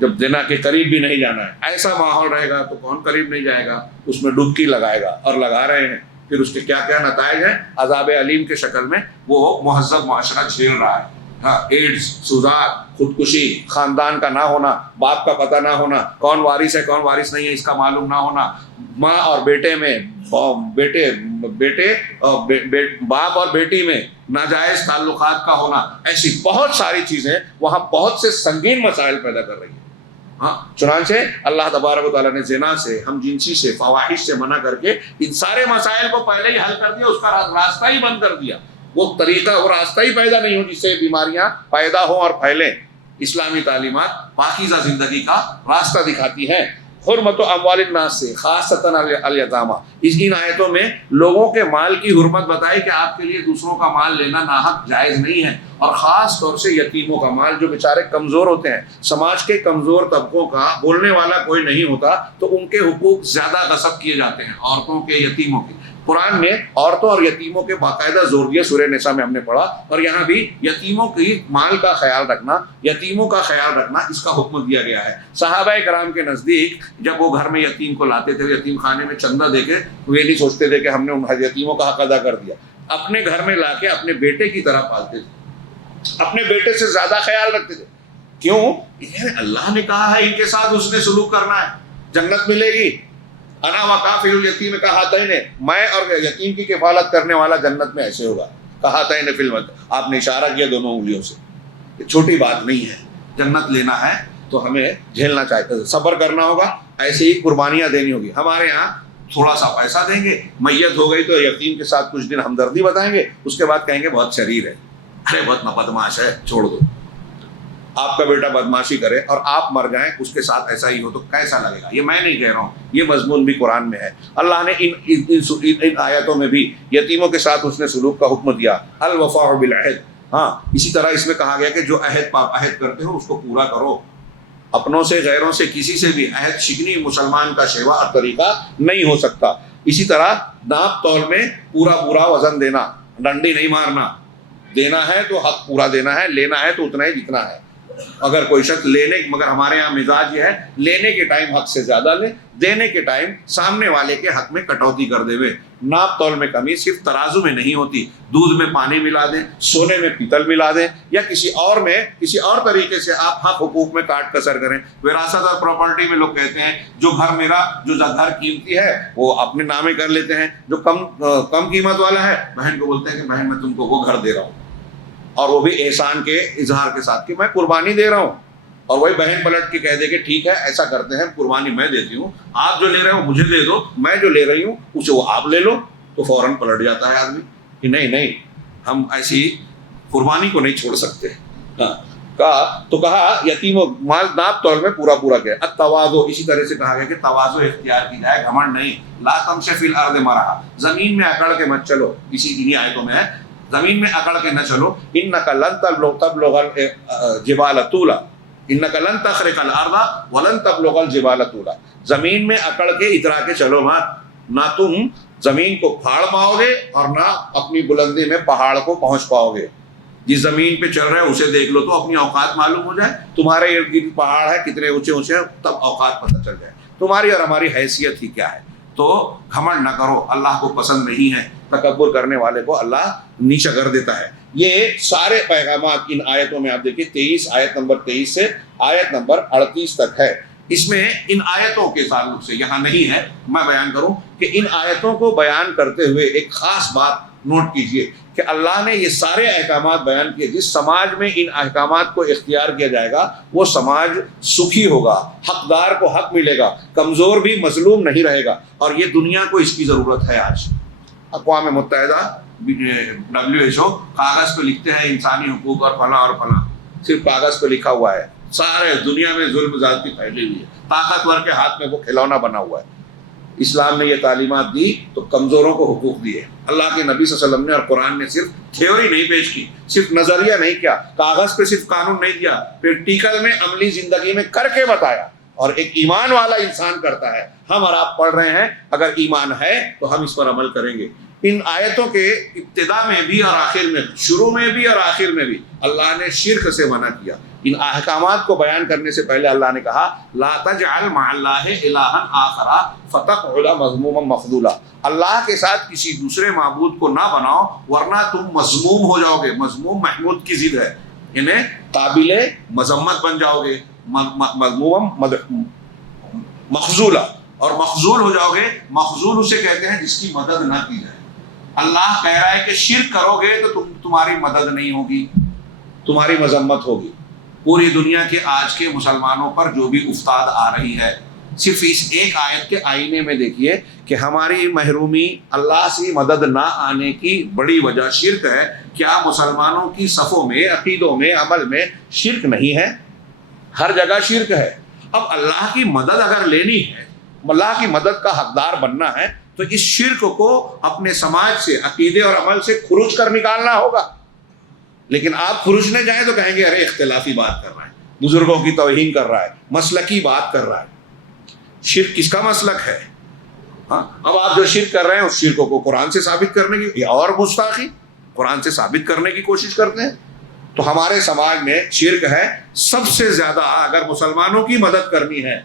جب زنا کے قریب بھی نہیں جانا ہے، ایسا ماحول رہے گا تو کون قریب نہیں جائے گا، اس میں ڈبکی لگائے گا، اور لگا رہے ہیں۔ پھر اس کے کیا کیا نتائج ہیں، عذاب علیم کے شکل میں وہ مہذب معاشرہ جھیل رہا ہے۔ ہاں، ایڈز، سوزات، خودکشی، خاندان کا نہ ہونا، باپ کا پتہ نہ ہونا، کون وارث ہے کون وارث نہیں ہے اس کا معلوم نہ ہونا، ماں اور بیٹے میں، باپ اور بیٹی میں ناجائز تعلقات کا ہونا، ایسی بہت ساری چیزیں وہاں بہت سے سنگین مسائل پیدا کر رہی ہیں۔ ہاں، چنانچہ اللہ تبارک و تعالیٰ نے زنا سے، ہم جنسی سے، فواحش سے منع کر کے ان سارے مسائل کو پہلے ہی حل کر دیا، اس کا راستہ ہی بند کر دیا، وہ طریقہ اور راستہ ہی پیدا نہیں ہو جس سے بیماریاں پیدا ہوں اور پھیلیں۔ اسلامی تعلیمات پاکیزہ زندگی کا راستہ دکھاتی ہیں۔ حرمت اموال الناس سے، خاصتاً الیتامى، ان آیتوں میں لوگوں کے مال کی حرمت بتائی کہ آپ کے لیے دوسروں کا مال لینا ناحق جائز نہیں ہے، اور خاص طور سے یتیموں کا مال، جو بیچارے کمزور ہوتے ہیں، سماج کے کمزور طبقوں کا بولنے والا کوئی نہیں ہوتا، تو ان کے حقوق زیادہ غصب کیے جاتے ہیں، عورتوں کے، یتیموں کے۔ قرآن میں عورتوں اور یتیموں کے باقاعدہ زور دیا، سورہ نساء میں ہم نے پڑھا، اور یہاں بھی یتیموں کی مال کا خیال رکھنا، یتیموں کا خیال رکھنا، اس کا حکم دیا گیا ہے۔ صحابہ کرام کے نزدیک جب وہ گھر میں یتیم کو لاتے تھے، یتیم خانے میں چندہ دے کے، وہ یہ نہیں سوچتے تھے کہ ہم نے ان یتیموں کا حق ادا کر دیا، اپنے گھر میں لا کے اپنے بیٹے کی طرح پالتے تھے، اپنے بیٹے سے زیادہ خیال رکھتے تھے۔ کیوں؟ اللہ نے کہا ہے ان کے ساتھ اس نے سلوک کرنا ہے، جنت ملے گی۔ انا وکافل الیتیم کہاتین، میں اور یتیم کی کفالت کرنے والا جنت میں ایسے ہوگا، کہاتین فی المد، آپ نے اشارہ کیا دونوں انگلیوں سے، یہ چھوٹی بات نہیں ہے۔ جنت لینا ہے تو ہمیں جھیلنا چاہیے، صبر کرنا ہوگا، ایسے ہی قربانیاں دینی ہوگی۔ ہمارے یہاں تھوڑا سا پیسہ دیں گے، میت ہو گئی تو یتیم کے ساتھ کچھ دن ہمدردی بتائیں گے، اس کے بعد کہیں گے بہت شریر ہے، ارے بہت بدماش ہے، چھوڑ دو۔ آپ کا بیٹا بدماشی کرے اور آپ مر جائیں، اس کے ساتھ ایسا ہی ہو تو کیسا لگے گا؟ یہ میں نہیں کہہ رہا ہوں، یہ مضمون بھی قرآن میں ہے۔ اللہ نے ان آیتوں میں بھی یتیموں کے ساتھ اس نے سلوک کا حکم دیا، الوفاء بالعہد۔ ہاں، اسی طرح اس میں کہا گیا کہ جو عہد کرتے ہو اس کو پورا کرو، اپنوں سے، غیروں سے، کسی سے بھی عہد شکنی مسلمان کا شیوا اور طریقہ نہیں ہو سکتا۔ اسی طرح ناپ تول میں پورا وزن دینا، ڈنڈی نہیں مارنا، دینا ہے تو حق پورا دینا ہے، لینا ہے تو اتنا ہی جتنا ہے۔ اگر کوئی شخص مگر ہمارے یہاں مزاج یہ ہے، لینے کے ٹائم حق سے زیادہ لے، دینے کے ٹائم سامنے والے کے حق میں کٹوتی کر دے ہوئے۔ ناپ تول میں کمی صرف ترازو میں نہیں ہوتی، دودھ میں پانی ملا دیں، سونے میں پیتل ملا دیں، یا کسی اور طریقے سے آپ حق حقوق میں کاٹ کسر کریں۔ وراثت اور پراپرٹی میں لوگ کہتے ہیں جو گھر قیمتی ہے وہ اپنے نامے کر لیتے ہیں، جو کم قیمت والا ہے بہن کو بولتے ہیں کہ بہن میں تم کو وہ گھر دے رہا ہوں، اور وہ بھی احسان کے اظہار کے ساتھ کہ میں قربانی دے رہا ہوں، اور وہی بہن پلٹ کے کہہ دے کہ ٹھیک ہے ایسا کرتے ہیں، قربانی میں دیتی ہوں، آپ جو لے رہے ہو مجھے دے دو، میں جو لے رہی ہوں اسے وہ آپ لے لو، تو فوراً پلٹ جاتا ہے آدمی کہ نہیں ہم ایسی قربانی کو نہیں چھوڑ سکتے۔ کہا یتیم و مال ناپ تول میں پورا کیا۔ التواضع، اسی طرح سے کہا گیا کہ تواضع اختیار کی جائے، گھمنڈ نہیں۔ لا تمشی فی الارض مرحا، زمین میں اکڑ کے مت چلو، انہی آیتوں میں ہے، زمین میں اکڑ کے نہ چلو۔ انک لن تبلغ الجبال طولا، انک لن تخرق الارض ولن تبلغ الجبال طولا، زمین میں اکڑ کے اترا کے چلو مت، نہ تم زمین کو پھاڑ پاؤ گے اور نہ اپنی بلندی میں پہاڑ کو پہنچ پاؤ گے۔ جس زمین پہ چل رہے ہیں اسے دیکھ لو تو اپنی اوقات معلوم ہو جائے، تمہارے ارد گرد پہاڑ ہے کتنے اونچے ہیں، تب اوقات پتہ چل جائے تمہاری اور ہماری حیثیت ہی کیا ہے۔ تو گھمنڈ نہ کرو، اللہ کو پسند نہیں ہے، تکبر کرنے والے کو اللہ نیچا کر دیتا ہے۔ یہ سارے پیغامات ان آیتوں میں آپ دیکھیے، آیت نمبر 23 سے آیت نمبر 38 تک ہے۔ اس میں ان آیتوں کے تعلق سے یہاں نہیں ہے، میں بیان کروں کہ ان آیتوں کو بیان کرتے ہوئے ایک خاص بات نوٹ کیجئے کہ اللہ نے یہ سارے احکامات بیان کیے. جس سماج میں ان احکامات کو اختیار کیا جائے گا وہ سماج سکھی ہوگا, حقدار کو حق ملے گا, کمزور بھی مظلوم نہیں رہے گا. اور یہ دنیا کو اس کی ضرورت ہے. آج اقوام متحدہ WHO کاغذ پہ لکھتے ہیں انسانی حقوق اور فلاں اور فلاں, صرف کاغذ پہ لکھا ہوا ہے. سارے دنیا میں ظلم زیادتی پھیلی ہوئی ہے, طاقتور کے ہاتھ میں وہ کھلونا بنا ہوا ہے. اسلام نے یہ تعلیمات دی تو کمزوروں کو حقوق دیے. اللہ کے نبی صلی اللہ علیہ وسلم نے اور قرآن نے صرف تھیوری نہیں پیش کی, صرف نظریہ نہیں کیا, کاغذ پہ صرف قانون نہیں دیا, پریکٹیکل میں عملی زندگی میں کر کے بتایا. اور ایک ایمان والا انسان کرتا ہے. ہم اور آپ پڑھ رہے ہیں, اگر ایمان ہے تو ہم اس پر عمل کریں گے. ان آیتوں کے ابتدا میں بھی اور آخر میں, شروع میں بھی اور آخر میں بھی اللہ نے شرک سے منع کیا. ان احکامات کو بیان کرنے سے پہلے اللہ نے کہا لا تجعل مع اللہ الہا آخر فتقعد مذموما مخذولا. اللہ کے ساتھ کسی دوسرے معبود کو نہ بناؤ ورنہ تم مذموم ہو جاؤ گے. مذموم محمود کی ضد ہے, انہیں قابل مذمت بن جاؤ گے. مذموما مخذولا, اور مخذول ہو جاؤ گے. مخذول اسے کہتے ہیں جس کی مدد نہ کی جائے. اللہ کہہ رہا ہے کہ شرک کرو گے تو تمہاری مدد نہیں ہوگی, تمہاری مذمت ہوگی. پوری دنیا کے آج کے مسلمانوں پر جو بھی افتاد آ رہی ہے, صرف اس ایک آیت کے آئینے میں دیکھیے کہ ہماری محرومی, اللہ سے مدد نہ آنے کی بڑی وجہ شرک ہے. کیا مسلمانوں کی صفوں میں, عقیدوں میں, عمل میں شرک نہیں ہے؟ ہر جگہ شرک ہے. اب اللہ کی مدد اگر لینی ہے, اللہ کی مدد کا حقدار بننا ہے, تو اس شرک کو اپنے سماج سے, عقیدے اور عمل سے کھرچ کر نکالنا ہوگا. لیکن آپ کھرچنے جائیں تو کہیں گے ارے اختلافی بات کر رہا ہے, بزرگوں کی توہین کر رہا ہے, مسلکی بات کر رہا ہے. شرک کس کا مسلک ہے؟ ہاں, اب آپ جو شرک کر رہے ہیں اس شرک کو قرآن سے ثابت کرنے کی, یا اور گستاخی قرآن سے ثابت کرنے کی کوشش کرتے ہیں. تو ہمارے سماج میں شرک ہے سب سے زیادہ. اگر مسلمانوں کی مدد کرنی ہے,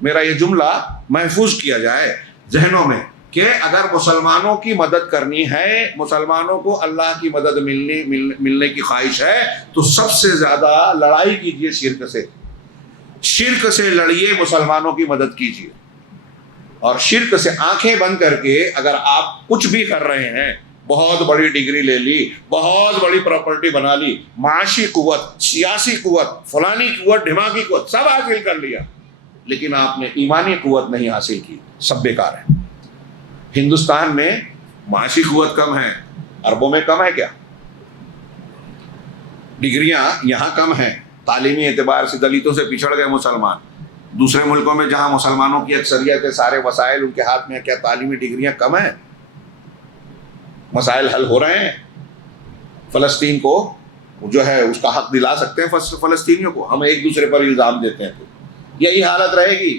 میرا یہ جملہ محفوظ کیا جائے ذہنوں میں, کہ اگر مسلمانوں کی مدد کرنی ہے, مسلمانوں کو اللہ کی مدد ملنے کی خواہش ہے, تو سب سے زیادہ لڑائی کیجیے شرک سے. شرک سے لڑیے, مسلمانوں کی مدد کیجیے. اور شرک سے آنکھیں بند کر کے اگر آپ کچھ بھی کر رہے ہیں, بہت بڑی ڈگری لے لی, بہت بڑی پراپرٹی بنا لی, معاشی قوت, سیاسی قوت, فلانی قوت, دماغی قوت سب حاصل کر لیا, لیکن آپ نے ایمانی قوت نہیں حاصل کی, سب بیکار ہے. ہندوستان میں معاشی قوت کم ہے, اربوں میں کم ہے کیا؟ ڈگریاں یہاں کم ہیں, تعلیمی اعتبار سے دلتوں سے پچھڑ گئے مسلمان. دوسرے ملکوں میں جہاں مسلمانوں کی اکثریت ہے, سارے وسائل ان کے ہاتھ میں, کیا تعلیمی ڈگریاں کم ہیں؟ مسائل حل ہو رہے ہیں. فلسطین کو جو ہے اس کا حق دلا سکتے ہیں فلسطینیوں کو, ہم ایک دوسرے پر الزام دیتے ہیں. تو یہی حالت رہے گی.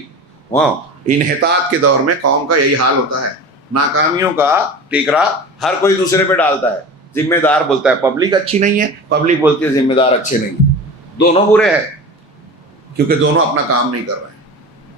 ہاں, انحطاط کے دور میں قوم کا یہی حال ہوتا ہے. ناکامیوں کا ٹیکرا ہر کوئی دوسرے پہ ڈالتا ہے. ذمہ دار بولتا ہے پبلک اچھی نہیں ہے, پبلک بولتی ہے ذمہ دار اچھے نہیں ہیں. دونوں برے ہیں, کیونکہ دونوں اپنا کام نہیں کر رہے ہیں.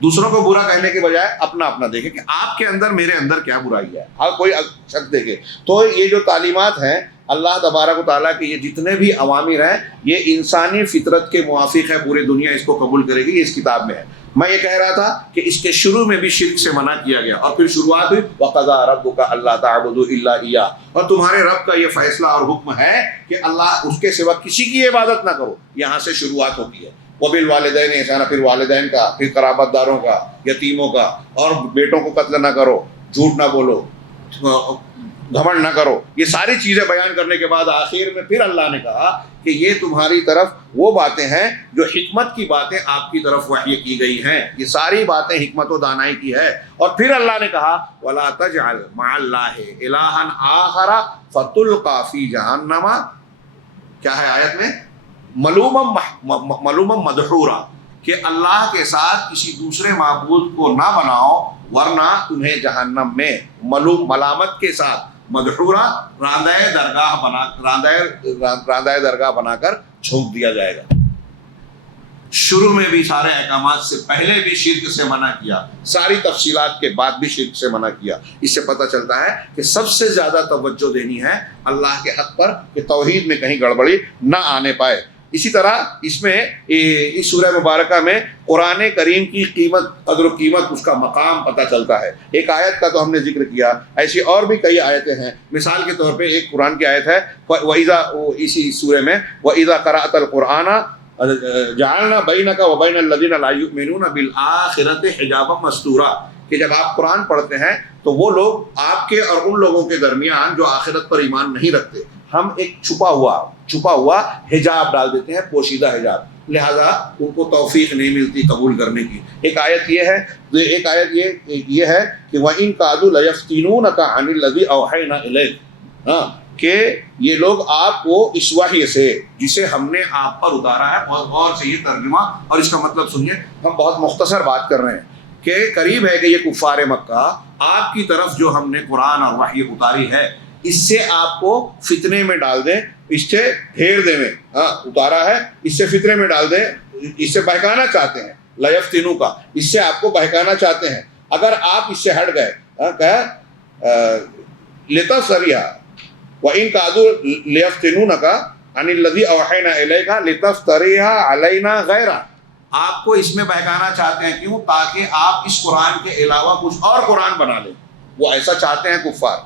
دوسروں کو برا کہنے کے بجائے اپنا اپنا دیکھیں کہ آپ کے اندر, میرے اندر کیا برائی ہے, ہر کوئی شک دیکھے. تو یہ جو تعلیمات ہیں اللہ تبارک و تعالیٰ کے, یہ جتنے بھی اوامر ہیں, یہ انسانی فطرت کے موافق ہے. پوری دنیا اس کو قبول کرے گی, یہ اس کتاب میں ہے. میں یہ کہہ رہا تھا کہ اس کے شروع میں بھی شرک سے منع کیا گیا, اور پھر شروعات ہوئی وَقَضَىٰ رَبُّكَ أَلَّا تَعْبُدُوا إِلَّا إِيَّاهُ, اور تمہارے رب کا یہ فیصلہ اور حکم ہے کہ اللہ, اس کے سوا کسی کی عبادت نہ کرو. یہاں سے شروعات ہوتی ہے. وَبِالْوَالِدَيْنِ إِحْسَانًا, پھر والدین کا, پھر قرابت داروں کا, یتیموں کا, اور بیٹوں کو قتل نہ کرو, جھوٹ نہ بولو, گھمنڈ نہ کرو. یہ ساری چیزیں بیان کرنے کے بعد آخر میں پھر اللہ نے کہا کہ یہ تمہاری طرف وہ باتیں ہیں جو حکمت کی باتیں آپ کی طرف وحی کی گئی ہیں. یہ ساری باتیں حکمت و دانائی کی ہے. اور پھر اللہ نے کہا وَلَا تَجْعَلْ مَعَ اللَّهِ إِلَٰهًا آخَرَ فَتُلْقَىٰ فِي جَهَنَّمَ, کیا ہے آیت میں, ملومم مدحورا, کہ اللہ کے ساتھ کسی دوسرے معبود کو نہ بناؤ ورنہ تمہیں جہنم میں ملوم, ملامت کے ساتھ, مدحورا راندہ درگاہ بنا کر جھونک دیا جائے گا. شروع میں بھی سارے احکامات سے پہلے بھی شرک سے منع کیا, ساری تفصیلات کے بعد بھی شرک سے منع کیا. اس سے پتہ چلتا ہے کہ سب سے زیادہ توجہ دینی ہے اللہ کے حق پر, کہ توحید میں کہیں گڑبڑی نہ آنے پائے. اسی طرح اس میں اس سورہ مبارکہ میں قرآن کریم کی قیمت، قدر و قیمت، اس کا مقام پتہ چلتا ہے۔ ایک آیت کا تو ہم نے ذکر کیا، ایسی اور بھی کئی آیتیں ہیں۔ مثال کے طور پہ ایک قرآن کی آیت ہے وَإِذَا، اسی سورہ میں وَإِذَا قَرَأْتَ الْقُرْآنَ جَعَلْنَا بَيْنَكَ وَبَيْنَ الَّذِينَ لَا يُؤْمِنُونَ بِالْآخِرَةِ حِجَابًا مَسْتُورًا، کہ جب آپ قرآن پڑھتے ہیں تو وہ لوگ آپ کے اور ان لوگوں کے درمیان جو آخرت پر ایمان نہیں رکھتے، ہم ایک چھپا ہوا حجاب ڈال دیتے ہیں، پوشیدہ حجاب، لہذا ان کو توفیق نہیں ملتی قبول کرنے کی۔ ایک آیت یہ ہے کہ وَإِن كَادُوا لَيَفْتِنُونَكَ عَنِ الَّذِي أَوْحَيْنَا إِلَيْكَ، ہاں، کہ یہ لوگ آپ کو اس وحی سے جسے ہم نے آپ پر اتارا ہے، اور غور سے یہ ترجمہ اور اس کا مطلب سنیے، ہم بہت مختصر بات کر رہے ہیں کہ قریب ہے کہ یہ کفار مکہ آپ کی طرف جو ہم نے قرآن اور وحی اتاری ہے، اس سے آپ کو فتنے میں ڈال دیں، اس سے پھیر دیں میں اتارا ہے، اس سے فتنے میں ڈال دیں، اس سے بہکانا چاہتے ہیں، لیفتنو کا، اس سے آپ کو بہکانا چاہتے ہیں۔ اگر آپ اس سے ہٹ گئے، لتفتریھا وَإِن كَادُوا لِيَفْتِنُونَكَ عَنِ الَّذِي أَوْحَيْنَا إِلَيْكَ لِتَفْتَرِيَ عَلَيْنَا غَيْرَهُ، آپ کو اس میں بہکانا چاہتے ہیں، کیوں؟ تاکہ آپ اس قرآن کے علاوہ کچھ اور قرآن بنا لیں۔ وہ ایسا چاہتے ہیں کفار،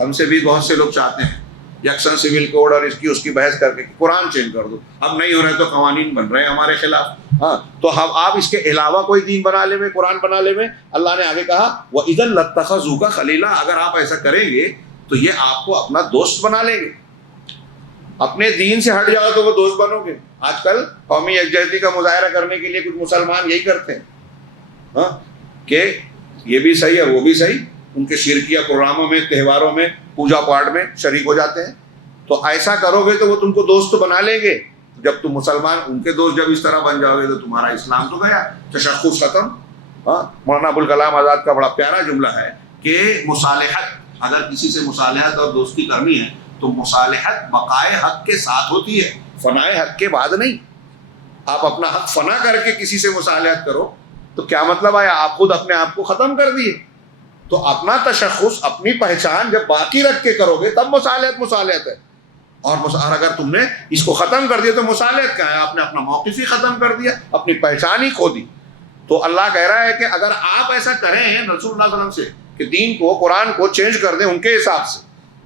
ہم سے بھی بہت سے لوگ چاہتے ہیں یکساں سول کوڈ اور اس کی بحث کر کے قرآن چینج کر دو، اب نہیں ہو رہے تو قوانین بن رہے ہیں ہمارے خلاف، ہاں، تو ہم آپ اس کے علاوہ کوئی دین بنا لے میں، قرآن بنا لے میں۔ اللہ نے آگے کہا وَإِذًا لَاتَّخَذُوكَ خَلِيلًا، اگر آپ ایسا کریں گے تو یہ آپ کو اپنا دوست بنا لیں گے، اپنے دین سے ہٹ جاؤ تو وہ دوست بنو گے۔ آج کل قومی یکجہتی کا مظاہرہ کرنے کے لیے کچھ مسلمان یہی کرتے ہیں، ہاں، کہ یہ بھی صحیح ہے وہ بھی صحیح، ان کے شرکیہ پروگراموں میں، تہواروں میں، پوجا پاٹ میں شریک ہو جاتے ہیں۔ تو ایسا کرو گے تو وہ تم کو دوست بنا لیں گے، جب تم مسلمان ان کے دوست جب اس طرح بن جاؤ گے تو تمہارا اسلام تو گیا، تشخص ختم۔ ہاں، مولانا ابوالکلام آزاد کا بڑا پیارا جملہ ہے کہ مصالحت، اگر کسی سے مصالحت اور دوستی کرنی ہے تو مصالحت بقائے حق کے ساتھ ہوتی ہے، فنائے حق کے بعد نہیں۔ آپ اپنا حق فنا کر کے کسی سے مصالحت کرو تو کیا مطلب آیا؟ آپ خود اپنے آپ کو ختم کر دیے۔ تو اپنا تشخص، اپنی پہچان جب باقی رکھ کے کرو گے تب مصالحت ہے، اور اگر تم نے اس کو ختم کر دیا تو مصالحت کیا ہے؟ آپ نے اپنا موقف ہی ختم کر دیا، اپنی پہچان ہی کھو دی۔ تو اللہ کہہ رہا ہے کہ اگر آپ ایسا کریں رسول اللہ صلی اللہ علیہ وسلم سے کہ دین کو، قرآن کو چینج کر دیں ان کے حساب سے،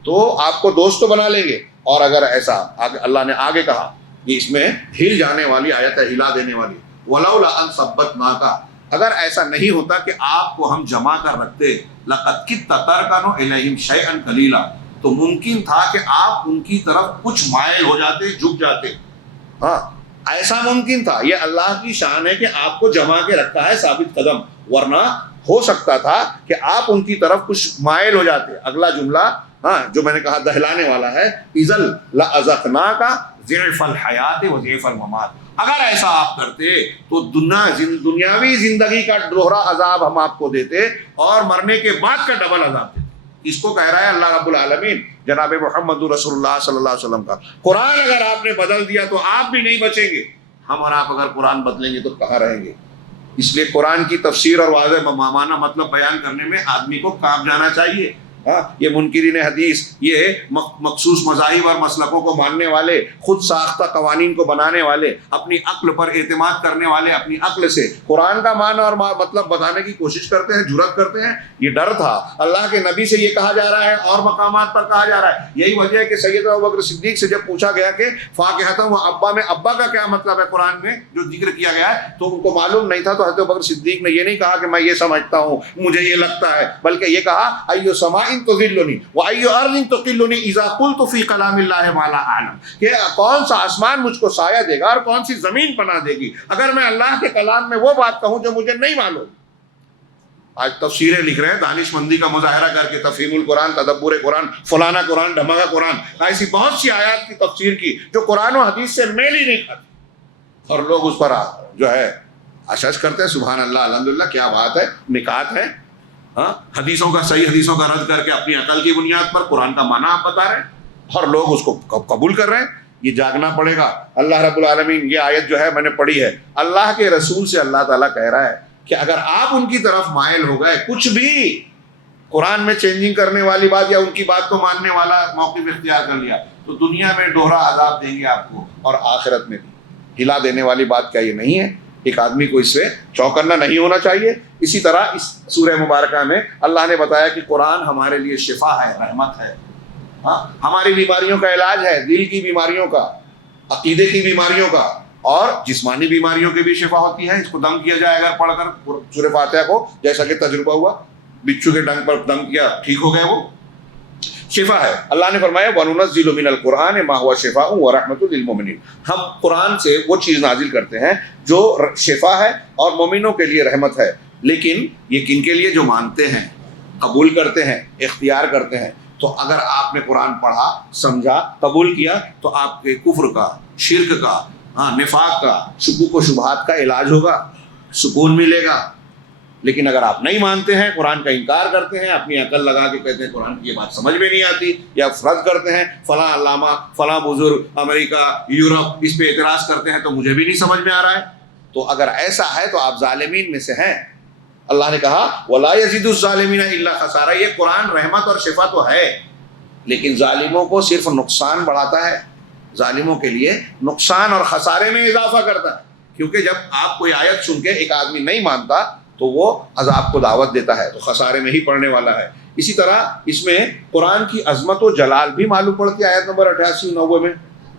تو آپ کو دوست تو بنا لیں گے۔ اور اگر ایسا، اللہ نے آگے کہا، یہ اس میں ہل جانے والی آیت ہے، ہلا دینے والی، وَلَوْلَا أَن ثَبَّتْنَاكَ، اگر ایسا نہیں ہوتا کہ آپ کو ہم جمع کر رکھتے، لَقَدْ كِدتَّ تَرْكَنُ إِلَيْهِمْ شَيْئًا قَلِيلًا، تو ممکن تھا کہ آپ ان کی طرف کچھ مائل ہو جاتے، جھک جاتے۔ ہاں، ایسا ممکن تھا، یہ اللہ کی شان ہے کہ آپ کو جمع کے رکھتا ہے ثابت قدم، ورنہ ہو سکتا تھا کہ آپ ان کی طرف کچھ مائل ہو جاتے۔ اگلا جملہ، ہاں، جو میں نے کہا دہلانے والا ہے، اِذًا لَأَذَقْنَاكَ ضِعْفَ الْحَيَاةِ وَضِعْفَ الْمَمَاتِ، اگر ایسا آپ کرتے تو دنیاوی زندگی کا دوہرا عذاب ہم آپ کو دیتے اور مرنے کے بعد کا ڈبل عذاب دیتے۔ اس کو کہہ رہا ہے اللہ رب العالمین جناب محمد رسول اللہ صلی اللہ علیہ وسلم کا۔ قرآن اگر آپ نے بدل دیا تو آپ بھی نہیں بچیں گے، ہم اور آپ اگر قرآن بدلیں گے تو کہاں رہیں گے؟ اس لیے قرآن کی تفسیر اور واضح معنی مطلب بیان کرنے میں آدمی کو کام جانا چاہیے۔ ہاں، یہ منکرین حدیث، یہ مخصوص مذاہب اور مسلکوں کو ماننے والے، خود ساختہ قوانین کو بنانے والے، اپنی عقل پر اعتماد کرنے والے، اپنی عقل سے قرآن کا معنی اور مطلب بتانے کی کوشش کرتے ہیں، جرأت کرتے ہیں۔ یہ ڈر تھا، اللہ کے نبی سے یہ کہا جا رہا ہے اور مقامات پر کہا جا رہا ہے۔ یہی وجہ ہے کہ سیدنا ابوبکر صدیق سے جب پوچھا گیا کہ فاکہۃ و ابا میں ابا کا کیا مطلب ہے قرآن میں جو ذکر کیا گیا ہے، تو ان کو معلوم نہیں تھا، تو حضرت ابوبکر صدیق نے یہ نہیں کہا کہ میں یہ سمجھتا ہوں، مجھے یہ لگتا ہے، بلکہ یہ کہا ایو سماء تذلنی وایو ارض تقلنی اذا قلت فی کلام اللہ ما لا اعلم، کہ کون سا آسمان مجھ کو سایہ دے گا اور کون سی زمین پناہ دے گی اگر میں اللہ کے کلام میں وہ بات کہوں جو مجھے نہیں معلوم۔ آج تفسیریں لکھ رہے ہیں دانش مندی کا مظاہرہ کر کے، تفہیم القرآن، تدبر قرآن، فلانا قرآن، ڈھمکا قرآن، ایسی بہت سی آیات کی تفسیر کی جو قرآن و حدیث سے میل ہی نہیں کھاتی، اور لوگ اس پر جو ہے اشش کرتے ہیں۔ سبحان اللہ، الحمدللہ، کیا بات ہے، نکات ہے۔ ہاں، حدیثوں کا، صحیح حدیثوں کا رد کر کے اپنی عقل کی بنیاد پر قرآن کا معنی آپ بتا رہے ہیں اور لوگ اس کو قبول کر رہے ہیں۔ یہ جاگنا پڑے گا۔ اللہ رب العالمین، یہ آیت جو ہے میں نے پڑھی ہے، اللہ کے رسول سے اللہ تعالیٰ کہہ رہا ہے کہ اگر آپ ان کی طرف مائل ہو گئے، کچھ بھی قرآن میں چینجنگ کرنے والی بات یا ان کی بات کو ماننے والا موقف اختیار کر لیا، تو دنیا میں دوہرا عذاب دیں گے آپ کو اور آخرت میں بھی۔ ہلا دینے والی بات کیا یہ نہیں ہے؟ ایک آدمی کو اس سے چوکنا نہیں ہونا چاہیے۔ اسی طرح اس سورہ مبارکہ میں اللہ نے بتایا کہ قرآن ہمارے لیے شفا ہے، رحمت ہے، ہاں ہماری بیماریوں کا علاج ہے، دل کی بیماریوں کا، عقیدے کی بیماریوں کا، اور جسمانی بیماریوں کی بھی شفا ہوتی ہے۔ اس کو دم کیا جائے اگر پڑھ کر سورہ فاتحہ کو، جیسا کہ تجربہ ہوا، بچھو کے ڈنگ پر دم کیا، ٹھیک ہو گئے، وہ شفا ہے۔ اللہ نے فرمایا وَنُنَزِّلُ مِنَ الْقُرْآنِ مَا هُوَ شِفَاءٌ وَرَحْمَةٌ لِّلْمُؤْمِنِينَ، ہم قرآن سے وہ چیز نازل کرتے ہیں جو شفا ہے اور مومنوں کے لیے رحمت ہے، لیکن یہ کن کے لیے؟ جو مانتے ہیں، قبول کرتے ہیں، اختیار کرتے ہیں۔ تو اگر آپ نے قرآن پڑھا، سمجھا، قبول کیا تو آپ کے کفر کا، شرک کا، نفاق کا، شکوک و شبہات کا علاج ہوگا، سکون ملے گا۔ لیکن اگر آپ نہیں مانتے ہیں، قرآن کا انکار کرتے ہیں، اپنی عقل لگا کے کہتے ہیں قرآن کی یہ بات سمجھ میں نہیں آتی، یا فرض کرتے ہیں فلاں علامہ، فلاں بزرگ، امریکہ، یورپ اس پہ اعتراض کرتے ہیں تو مجھے بھی نہیں سمجھ میں آ رہا ہے، تو اگر ایسا ہے تو آپ ظالمین میں سے ہیں۔ اللہ نے کہا وَلَا يَزِيدُ الظَّالِمِينَ إِلَّا خَسَارًا، یہ قرآن رحمت اور شفا تو ہے، لیکن ظالموں کو صرف نقصان بڑھاتا ہے، ظالموں کے لیے نقصان اور خسارے میں اضافہ کرتا ہے، کیونکہ جب آپ کوئی آیت سن کے ایک آدمی نہیں مانتا تو وہ عذاب کو دعوت دیتا ہے، تو خسارے میں ہی پڑنے والا ہے۔ اسی طرح اس میں قرآن کی عظمت و جلال بھی معلوم پڑتی ہے۔ آیت نمبر 88-90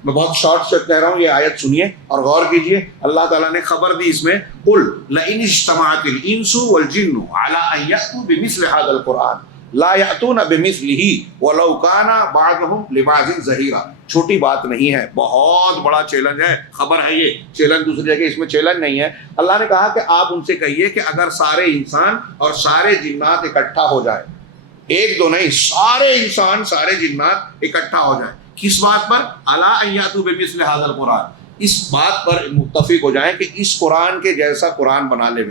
میں بہت شارٹ سے کہہ رہا ہوں، یہ آیت سنیے اور غور کیجیے۔ اللہ تعالیٰ نے خبر دی اس میں، قُلْ لَئِنِ اجْتَمَعَتِ الْإِنسُ وَالْجِنُّ عَلَىٰ أَن يَأْتُوا بِمِثْلِ هَٰذَا الْقُرْآنِ لَا يَأْتُونَ بِمِثْلِهِ وَلَوْ كَانَ بَعْضُهُمْ لِبَعْضٍ ظَهِيرًا، چھوٹی بات نہیں ہے، بہت بڑا چیلنج ہے، خبر ہے یہ چیلنج، دوسری جگہ اس میں چیلنج نہیں ہے۔ اللہ نے کہا کہ آپ ان سے کہیے کہ اگر سارے انسان اور سارے جنات اکٹھا ہو جائے، ایک دو نہیں، سارے انسان سارے جنات اکٹھا ہو جائیں، کس بات پر؟ عَلَىٰ أَن يَأْتُوا بِمِثْلِ هَٰذَا الْقُرْآنِ، اس بات پر متفق ہو جائیں کہ اس قرآن کے جیسا قرآن بنا لے،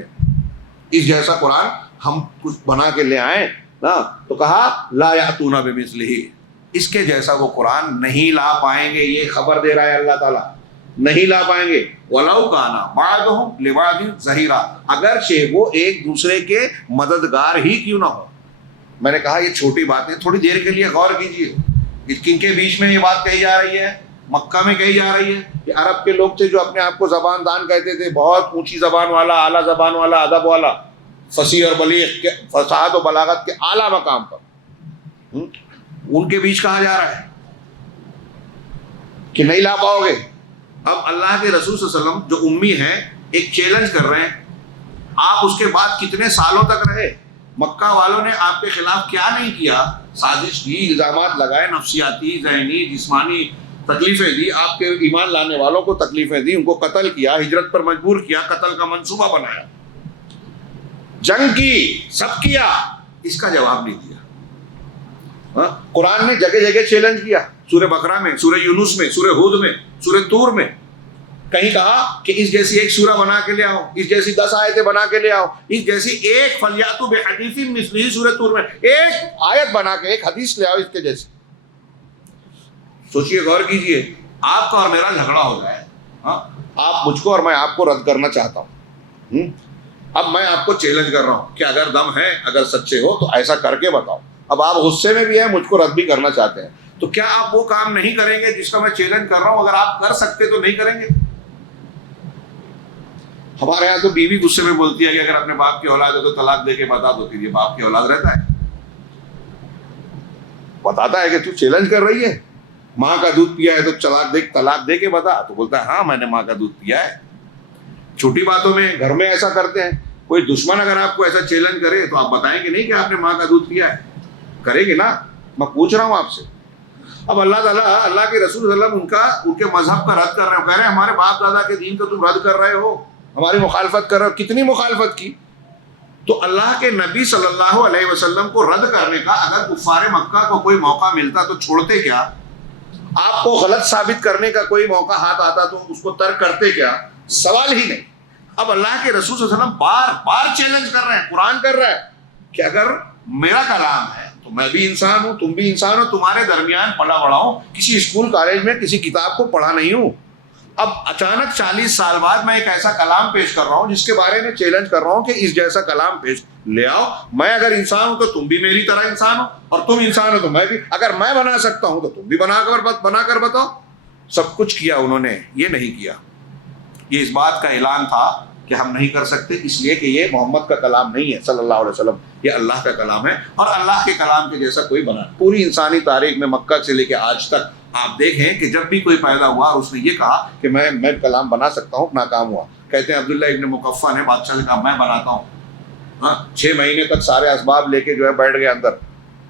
اس جیسا قرآن ہم کچھ بنا کے لے آئیں نا، تو کہا لا یأتون بمثلہ، اس کے جیسا وہ قرآن نہیں لا پائیں گے، یہ خبر دے رہا ہے اللہ تعالیٰ، نہیں لا پائیں گے۔ وَلَوْ كَانَ بَعْضُهُمْ لِبَعْضٍ ظَهِيرًا، اگرچہ وہ ایک دوسرے کے مددگار ہی کیوں نہ ہو۔ میں نے کہا یہ چھوٹی بات ہے، تھوڑی دیر کے لیے غور کیجیے، کن کے بیچ میں یہ بات کہی جا رہی ہے؟ مکہ میں کہی جا رہی ہے۔ کہ عرب کے لوگ تھے جو اپنے آپ کو زبان دان کہتے تھے، بہت اونچی زبان والا، اعلیٰ زبان والا، ادب والا، فصیح اور بلیغ کے، فصاحت و بلاغت کے اعلیٰ مقام پر، ان کے بیچ کہا جا رہا ہے کہ نہیں لا پاؤ گے۔ اب اللہ کے رسول صلی اللہ علیہ وسلم جو امی ہیں ایک چیلنج کر رہے ہیں، آپ اس کے بعد کتنے سالوں تک رہے؟ مکہ والوں نے آپ کے خلاف کیا نہیں کیا، سازش کی، الزامات لگائے، نفسیاتی، ذہنی، جسمانی تکلیفیں دی، آپ کے ایمان لانے والوں کو تکلیفیں دی، ان کو قتل کیا، ہجرت پر مجبور کیا، قتل کا منصوبہ بنایا، جنگ کی، سب کیا، اس کا جواب نہیں دیا۔ قرآن نے جگہ جگہ چیلنج کیا، سورہ بقرہ میں، سورہ یونس میں، سورہ ہود میں، سورہ طور میں، کہیں کہا کہ اس جیسی ایک سورہ بنا کے لے آؤ، اس جیسی 10 آیتیں بنا کے لے آؤ، اس جیسی ایک فلیاتو بحدیث مثلہ، سورہ طور میں ایک آیت بنا کے ایک حدیث لے آؤ اس کے جیسی۔ سوچئے، غور کیجئے، آپ کا اور میرا جھگڑا ہو جائے، آپ مجھ کو اور میں آپ کو رد کرنا چاہتا ہوں، اب میں آپ کو چیلنج کر رہا ہوں کہ اگر دم ہے، اگر سچے ہو تو ایسا کر کے بتاؤ۔ اب آپ غصے میں بھی ہیں، مجھ کو رد بھی کرنا چاہتے ہیں، تو کیا آپ وہ کام نہیں کریں گے جس کا میں چیلنج کر رہا ہوں؟ اگر آپ کر سکتے تو نہیں کریں گے؟ ہمارے یہاں تو بیوی غصے میں بولتی ہے کہ اگر اپنے باپ کی اولاد ہے تو طلاق دے کے بتا دو کہ یہ باپ کی اولاد رہتا ہے، بتاتا ہے کہ تو چیلنج کر رہی ہے، ماں کا دودھ پیا ہے تو طلاق دے کے بتا، تو بولتا ہے ہاں میں نے ماں کا دودھ پیا ہے۔ چھوٹی باتوں میں گھر میں ایسا کرتے ہیں، کوئی دشمن اگر آپ کو ایسا چیلنج کرے تو آپ بتائیں گے نہیں کہ آپ نے ماں کا دودھ پیا ہے؟ کریں گے نا؟ میں پوچھ رہا ہوں آپ سے۔ اب اللہ تعالیٰ، اللہ کے رسول صلی اللہ علیہ وسلم ان کے مذہب کا رد کر رہے ہو، کہہ رہے ہیں ہمارے باپ دادا کے دین کا تم رد کر رہے ہو، ہماری مخالفت کر رہے ہو۔ کتنی مخالفت کی؟ تو اللہ کے نبی صلی اللہ علیہ وسلم کو رد کرنے کا اگر کفار مکہ کو کوئی موقع ملتا تو چھوڑتے کیا؟ آپ کو غلط ثابت کرنے کا کوئی موقع ہاتھ آتا تو اس کو ترک کرتے کیا؟ سوال ہی نہیں۔ اب اللہ کے رسول صلی اللہ علیہ وسلم بار بار چیلنج کر رہے ہیں، قرآن کر رہا ہے کہ اگر میرا کلام ہے تو میں بھی انسان ہوں، تم بھی انسان ہو، تمہارے درمیان پلا بڑا ہوں، کسی اسکول کالج میں کسی کتاب کو پڑھا نہیں ہوں۔ اب اچانک 40 سال بعد میں ایک ایسا کلام پیش کر رہا ہوں جس کے بارے میں چیلنج کر رہا ہوں کہ اس جیسا کلام پیش لے آؤ۔ میں اگر انسان ہوں تو تم بھی میری طرح انسان ہو، اور تم انسان ہو تو میں بھی، اگر میں بنا سکتا ہوں تو تم بھی بنا کر بتاؤ۔ سب کچھ کیا انہوں نے، یہ نہیں کیا۔ یہ اس بات کا اعلان تھا کہ ہم نہیں کر سکتے، اس لیے کہ یہ محمد کا کلام نہیں ہے صلی اللہ علیہ وسلم، یہ اللہ کا کلام ہے، اور اللہ کے کلام کے جیسا کوئی بنا نہیں۔ پوری انسانی تاریخ میں مکہ سے لے کے آج تک آپ دیکھیں کہ جب بھی کوئی پیدا ہوا اس نے یہ کہا کہ میں کلام بنا سکتا ہوں، ناکام ہوا۔ کہتے ہیں عبداللہ ابن مقفع نے بادشاہ سے کہا میں بناتا ہوں، ہاں 6 مہینے تک سارے اسباب لے کے جو ہے بیٹھ گیا اندر،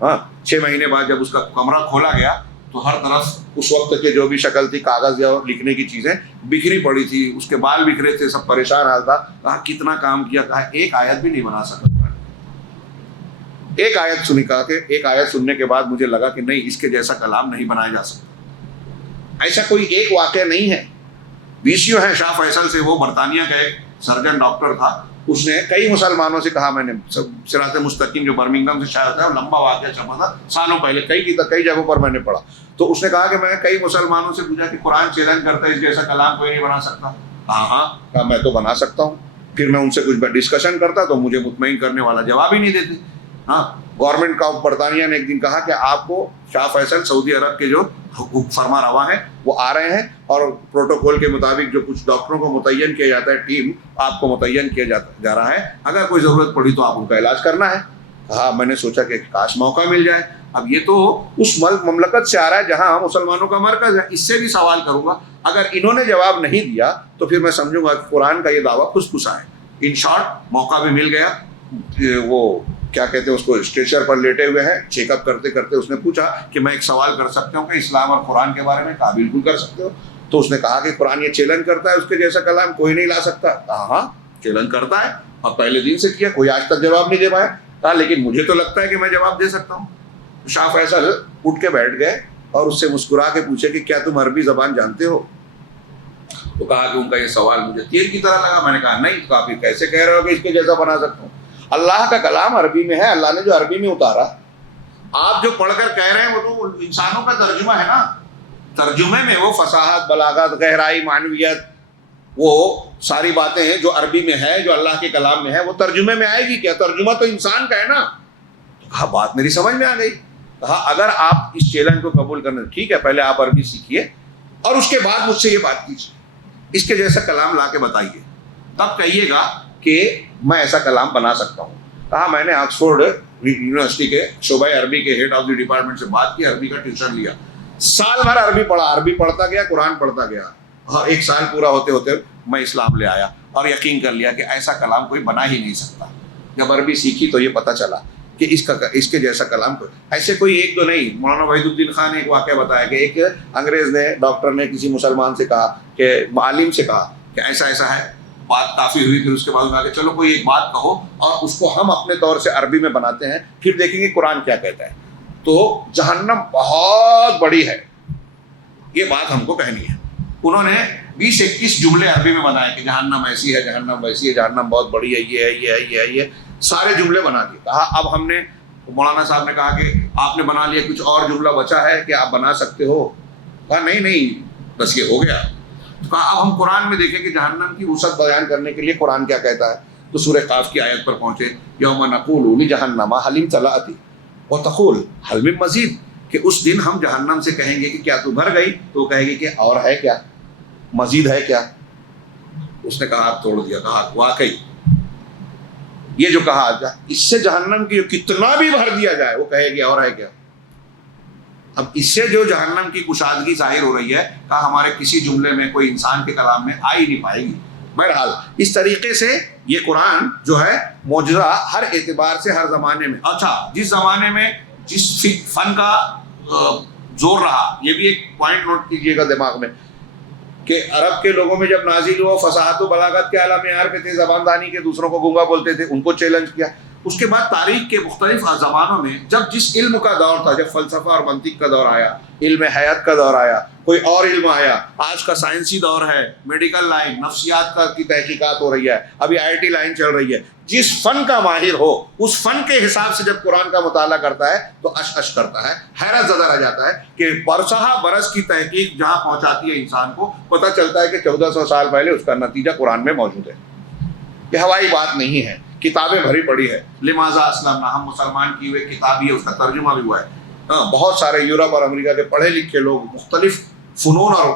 ہاں 6 مہینے بعد جب اس کا کمرہ کھولا گیا تو ہر طرف اس وقت کے جو بھی شکل تھی، کاغذ یا لکھنے کی چیزیں بکھری پڑی تھی، اس کے بال بکھرے تھے، سب پریشان حال تھا۔ کہا کتنا کام کیا، کہا ایک آیت بھی نہیں بنا سکتا۔ ایک آیت سنی، کہا کہ ایک آیت سننے کے بعد مجھے لگا کہ نہیں، اس کے جیسا کلام نہیں بنایا جا سکتا۔ ایسا کوئی ایک واقعہ نہیں ہے۔ ویسیو ہے شاہ فیصل سے، وہ برطانیہ کا ایک سرجن ڈاکٹر تھا، اس نے کئی مسلمانوں سے کہا، میں نے صراط مستقیم جو برمنگھم سے شائع ہوتا ہے، لمبا واقعہ چھپا تھا سالوں پہلے، کئی جگہوں پر میں نے پڑھا، تو اس نے کہا کہ میں کئی مسلمانوں سے پوچھا کہ قرآن چیلنج کرتا ہے اس جیسا کلام کوئی نہیں بنا سکتا؟ ہاں کہا میں تو بنا سکتا ہوں۔ پھر میں ان سے کچھ ڈسکشن کرتا تو مجھے مطمئن کرنے والا جواب ہی نہیں دیتے۔ ہاں گورنمنٹ کا برطانیہ نے ایک دن کہا کہ آپ کو شاہ فیصل سعودی عرب کے جو فرما روا ہیں وہ آ رہے ہیں، اور پروٹوکول کے مطابق جو کچھ ڈاکٹروں کو متعین کیا جاتا ہے، ٹیم آپ کو متعین کیا جا رہا ہے، اگر کوئی ضرورت پڑی تو آپ ان کا علاج کرنا ہے۔ ہاں میں نے سوچا کہ کاش موقع مل جائے۔ اب یہ تو اس مملکت سے آ رہا ہے جہاں مسلمانوں کا مرکز ہے، اس سے بھی سوال کروں گا، اگر انہوں نے جواب نہیں دیا تو پھر میں سمجھوں گا کہ قرآن کا یہ دعویٰ کھس کھسا ہے۔ ان شارٹ موقع بھی مل گیا، وہ کیا کہتے ہیں اس کو، اسٹریچر پر لیٹے ہوئے ہیں، چیک اپ کرتے کرتے اس نے پوچھا کہ میں ایک سوال کر سکتا ہوں کہ اسلام اور قرآن کے بارے میں؟ کہا بالکل کر سکتے ہو۔ تو اس نے کہا کہ قرآن یہ چیلنج کرتا ہے اس کے جیسا کلام کوئی نہیں لا سکتا؟ ہاں چیلنج کرتا ہے، اور پہلے دن سے کیا، کوئی آج تک جواب نہیں دے پایا۔ کہا لیکن مجھے تو لگتا ہے کہ میں جواب دے سکتا ہوں۔ شاہ فیصل اٹھ کے بیٹھ گئے اور اس سے مسکرا کے پوچھے کہ کیا تم عربی زبان جانتے ہو؟ تو کہا کہ ان کا یہ سوال مجھے تیر کی طرح لگا۔ میں نے کہا نہیں، تو آپ یہ کیسے کہہ رہے ہو کہ اس کے جیسا بنا سکتا ہوں؟ اللہ کا کلام عربی میں ہے، اللہ نے جو عربی میں اتارا، آپ جو پڑھ کر کہہ رہے ہیں وہ تو انسانوں کا ترجمہ ہے نا۔ ترجمے میں وہ فصاحت، بلاغت، گہرائی، معنویت، وہ ساری باتیں ہیں جو عربی میں ہے، جو اللہ کے کلام میں ہے، وہ ترجمے میں آئے گی کیا؟ ترجمہ تو انسان کا ہے نا۔ تو کہا بات میری سمجھ میں آ گئی۔ کہا اگر آپ اس چیلنج کو قبول کرنے، ٹھیک ہے پہلے آپ عربی سیکھیے اور اس کے بعد مجھ سے یہ بات کیجیے، اس کے جیسا کلام لا کے بتائیے، تب کہیے گا کہ میں ایسا کلام بنا سکتا ہوں۔ کہا میں نے آکسفورڈ یونیورسٹی کے شعبہ عربی کے ہیڈ آف دی ڈپارٹمنٹ سے بات کی، عربی کا ٹیوشن لیا، سال بھر عربی پڑھا، عربی پڑھتا گیا، قرآن پڑھتا گیا، اور 1 سال پورا ہوتے ہوتے میں اسلام لے آیا اور یقین کر لیا کہ ایسا کلام کوئی بنا ہی نہیں سکتا۔ جب عربی سیکھی تو یہ پتہ چلا کہ اس کے جیسا کلام ایسے کوئی ایک تو نہیں۔ مولانا وحید الدین خان نے ایک واقعہ بتایا کہ ایک انگریز نے، ڈاکٹر نے کسی مسلمان سے کہا کہ عالم سے کہا کہ ایسا ایسا ہے، بات کافی ہوئی، پھر اس کے بعد کہا کہ چلو کوئی ایک بات کہو اور اس کو ہم اپنے طور سے عربی میں بناتے ہیں، پھر دیکھیں گے قرآن کیا کہتا ہے۔ تو جہنم بہت بڑی ہے، یہ بات ہم کو کہنی ہے۔ انہوں نے 20-21 جملے عربی میں بنائے کہ جہنم ایسی ہے، جہنم ویسی ہے، جہنم بہت بڑی ہے، یہ ہے، یہ ہے، یہ ہے، یہ سارے جملے بنا دیے۔ کہا اب ہم نے، مولانا صاحب نے کہا کہ آپ نے بنا لیا، کچھ اور جملہ بچا ہے کہ آپ بنا سکتے ہو؟ کہا نہیں بس یہ ہو گیا۔ تو کہا اب ہم قرآن میں دیکھیں کہ جہنم کی وسعت بیان کرنے کے لیے قرآن کیا کہتا ہے۔ تو سورہ قاف کی آیت پر پہنچے، یوم نقول لجہنم هل امتلأت وتقول هل من مزید، کہ اس دن ہم جہنم سے کہیں گے کہ کیا تو بھر گئی؟ تو وہ کہے گی کہ اور ہے کیا، مزید ہے کیا؟ اس نے کہا ہاتھ توڑ دیا، کہا واقعی یہ جو کہا، اس سے جہنم کی کتنا بھی بھر دیا جائے وہ کہے گی اور ہے کیا۔ اب اس سے جو جہنم کی کشادگی ظاہر ہو رہی ہے، کہا ہمارے کسی جملے میں، کوئی انسان کے کلام میں آ ہی نہیں پائے گی۔ بہرحال اس طریقے سے یہ قرآن جو ہے معجزہ ہر اعتبار سے ہر زمانے میں۔ اچھا، جس زمانے میں جس فن کا زور رہا، یہ بھی ایک پوائنٹ نوٹ کیجئے گا دماغ میں، کہ عرب کے لوگوں میں جب نازل ہوا، فصاحت و بلاغت کے اعلیٰ معیار پہ تھے، زبان دانی کے، دوسروں کو گونگا بولتے تھے، ان کو چیلنج کیا۔ اس کے بعد تاریخ کے مختلف زمانوں میں جب جس علم کا دور تھا، جب فلسفہ اور منطق کا دور آیا، علم حیات کا دور آیا، کوئی اور علم آیا، آج کا سائنسی دور ہے، میڈیکل لائن، نفسیات کی تحقیقات ہو رہی ہے، ابھی IT لائن چل رہی ہے، جس فن کا ماہر ہو اس فن کے حساب سے جب قرآن کا مطالعہ کرتا ہے تو اش کرتا ہے، حیرت زدہ رہ جاتا ہے کہ برس کی تحقیق جہاں پہنچاتی ہے انسان کو، پتہ چلتا ہے کہ 1400 سال پہلے اس کا نتیجہ قرآن میں موجود ہے۔ یہ ہوائی بات نہیں ہے، کتابیں بھری پڑی ہے۔ لماذا اسلمنا، ہم مسلمان کی ہوئے کتاب ہی ہے، اس کا ترجمہ بھی ہوا ہے۔ بہت سارے یورپ اور امریکہ کے پڑھے لکھے لوگ، مختلف فنون اور